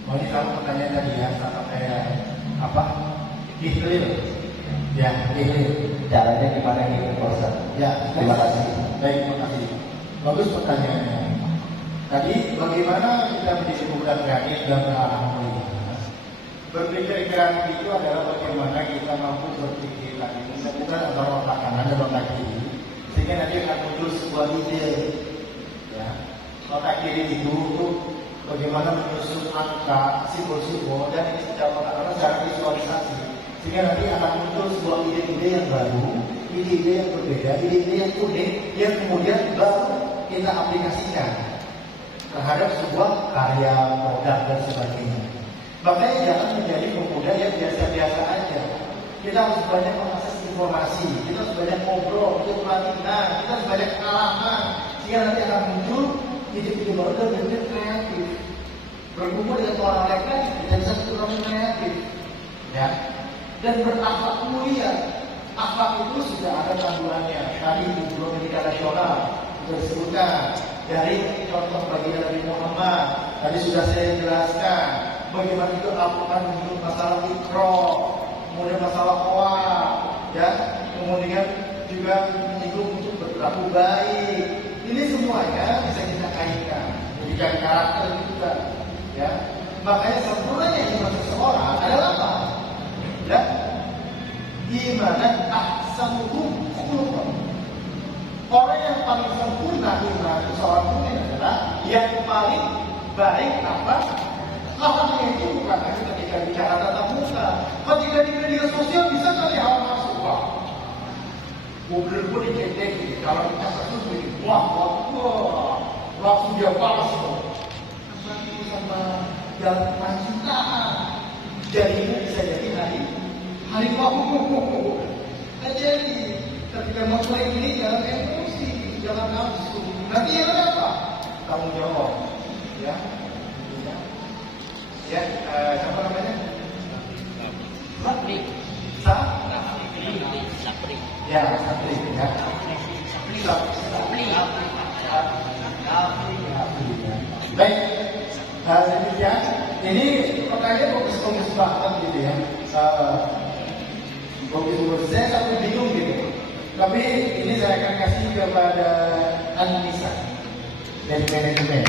Oh ini kalau pertanyaan tadi ya, sama kayak apa? Ihlil. Ya, ihlil. Caranya gimana gitu Pak Ustaz? Ya, Terima kasih. Baik, terima kasih. Bagus pertanyaannya. Tadi bagaimana kita menjadi pemuda kreatif dan berakhlak mulia? Berpikir kreatif itu adalah bagaimana kita mampu berpikir tadi bukan antara otak kanan dan otak kiri, sehingga nanti akan muncul sebuah ide. Ya, otak kiri itu bagaimana menyusun angka, simbol-simbol dan ini secara otak kanan secara visualisasi, sehingga nanti akan muncul sebuah ide-ide yang baru, ide-ide yang berbeda, ide-ide yang unik, yang kemudian baru kita aplikasikan terhadap sebuah karya, produk dan sebagainya. Makanya jangan menjadi pemuda yang biasa-biasa aja. Kita harus banyak mengakses informasi, kita harus banyak ngobrol, kita harus banyak pengalaman, sehingga nanti akan muncul individu baru dan menjadi kreatif. Berkumpul dengan orang lain menjadi satu orang kreatif, ya. Dan berakhlak mulia. Akhlak itu sudah ada panduannya. Tadi di Bulan Pendidikan Nasional sudah disebutkan dari contoh baginda Nabi Muhammad. Tadi sudah saya jelaskan bagaimana itu akan menyebut masalah ikro, kemudian masalah qawam, ya, kemudian juga menyinggung untuk berlaku baik. Ini semuanya bisa kita kaitkan, menjadikan karakter juga, ya. Makanya sempurnanya iman seseorang adalah apa? Ya, imanan ahsanuhum khuluqan. Orang yang paling sempurna iman seorang mukmin adalah yang paling baik apa? Akhlaknya itu bukan hanya ketika bicara tatap muka, ketika di media sosial bisa kali hal masuk. Wah, mobil pun dicek kalau kita kasus begini, wah, langsung dia balas tuh. Sama jalan pancintaan. Jadi ini bisa jadi hari mau. Nah, jadi ketika mengklaim ini jangan emosi, jangan nafsu. Nanti yang ada apa? Tanggung jawab, ya. Ya, siapa namanya? Sapri. Sapri. Ya, Sapri. Ya. Sapri. Baik, demikian. Ini pertanyaannya bagus banget gitu ya. Bagus. Saya sampai bingung gitu. Tapi ini saya akan kasih kepada Anissa dari manajemen.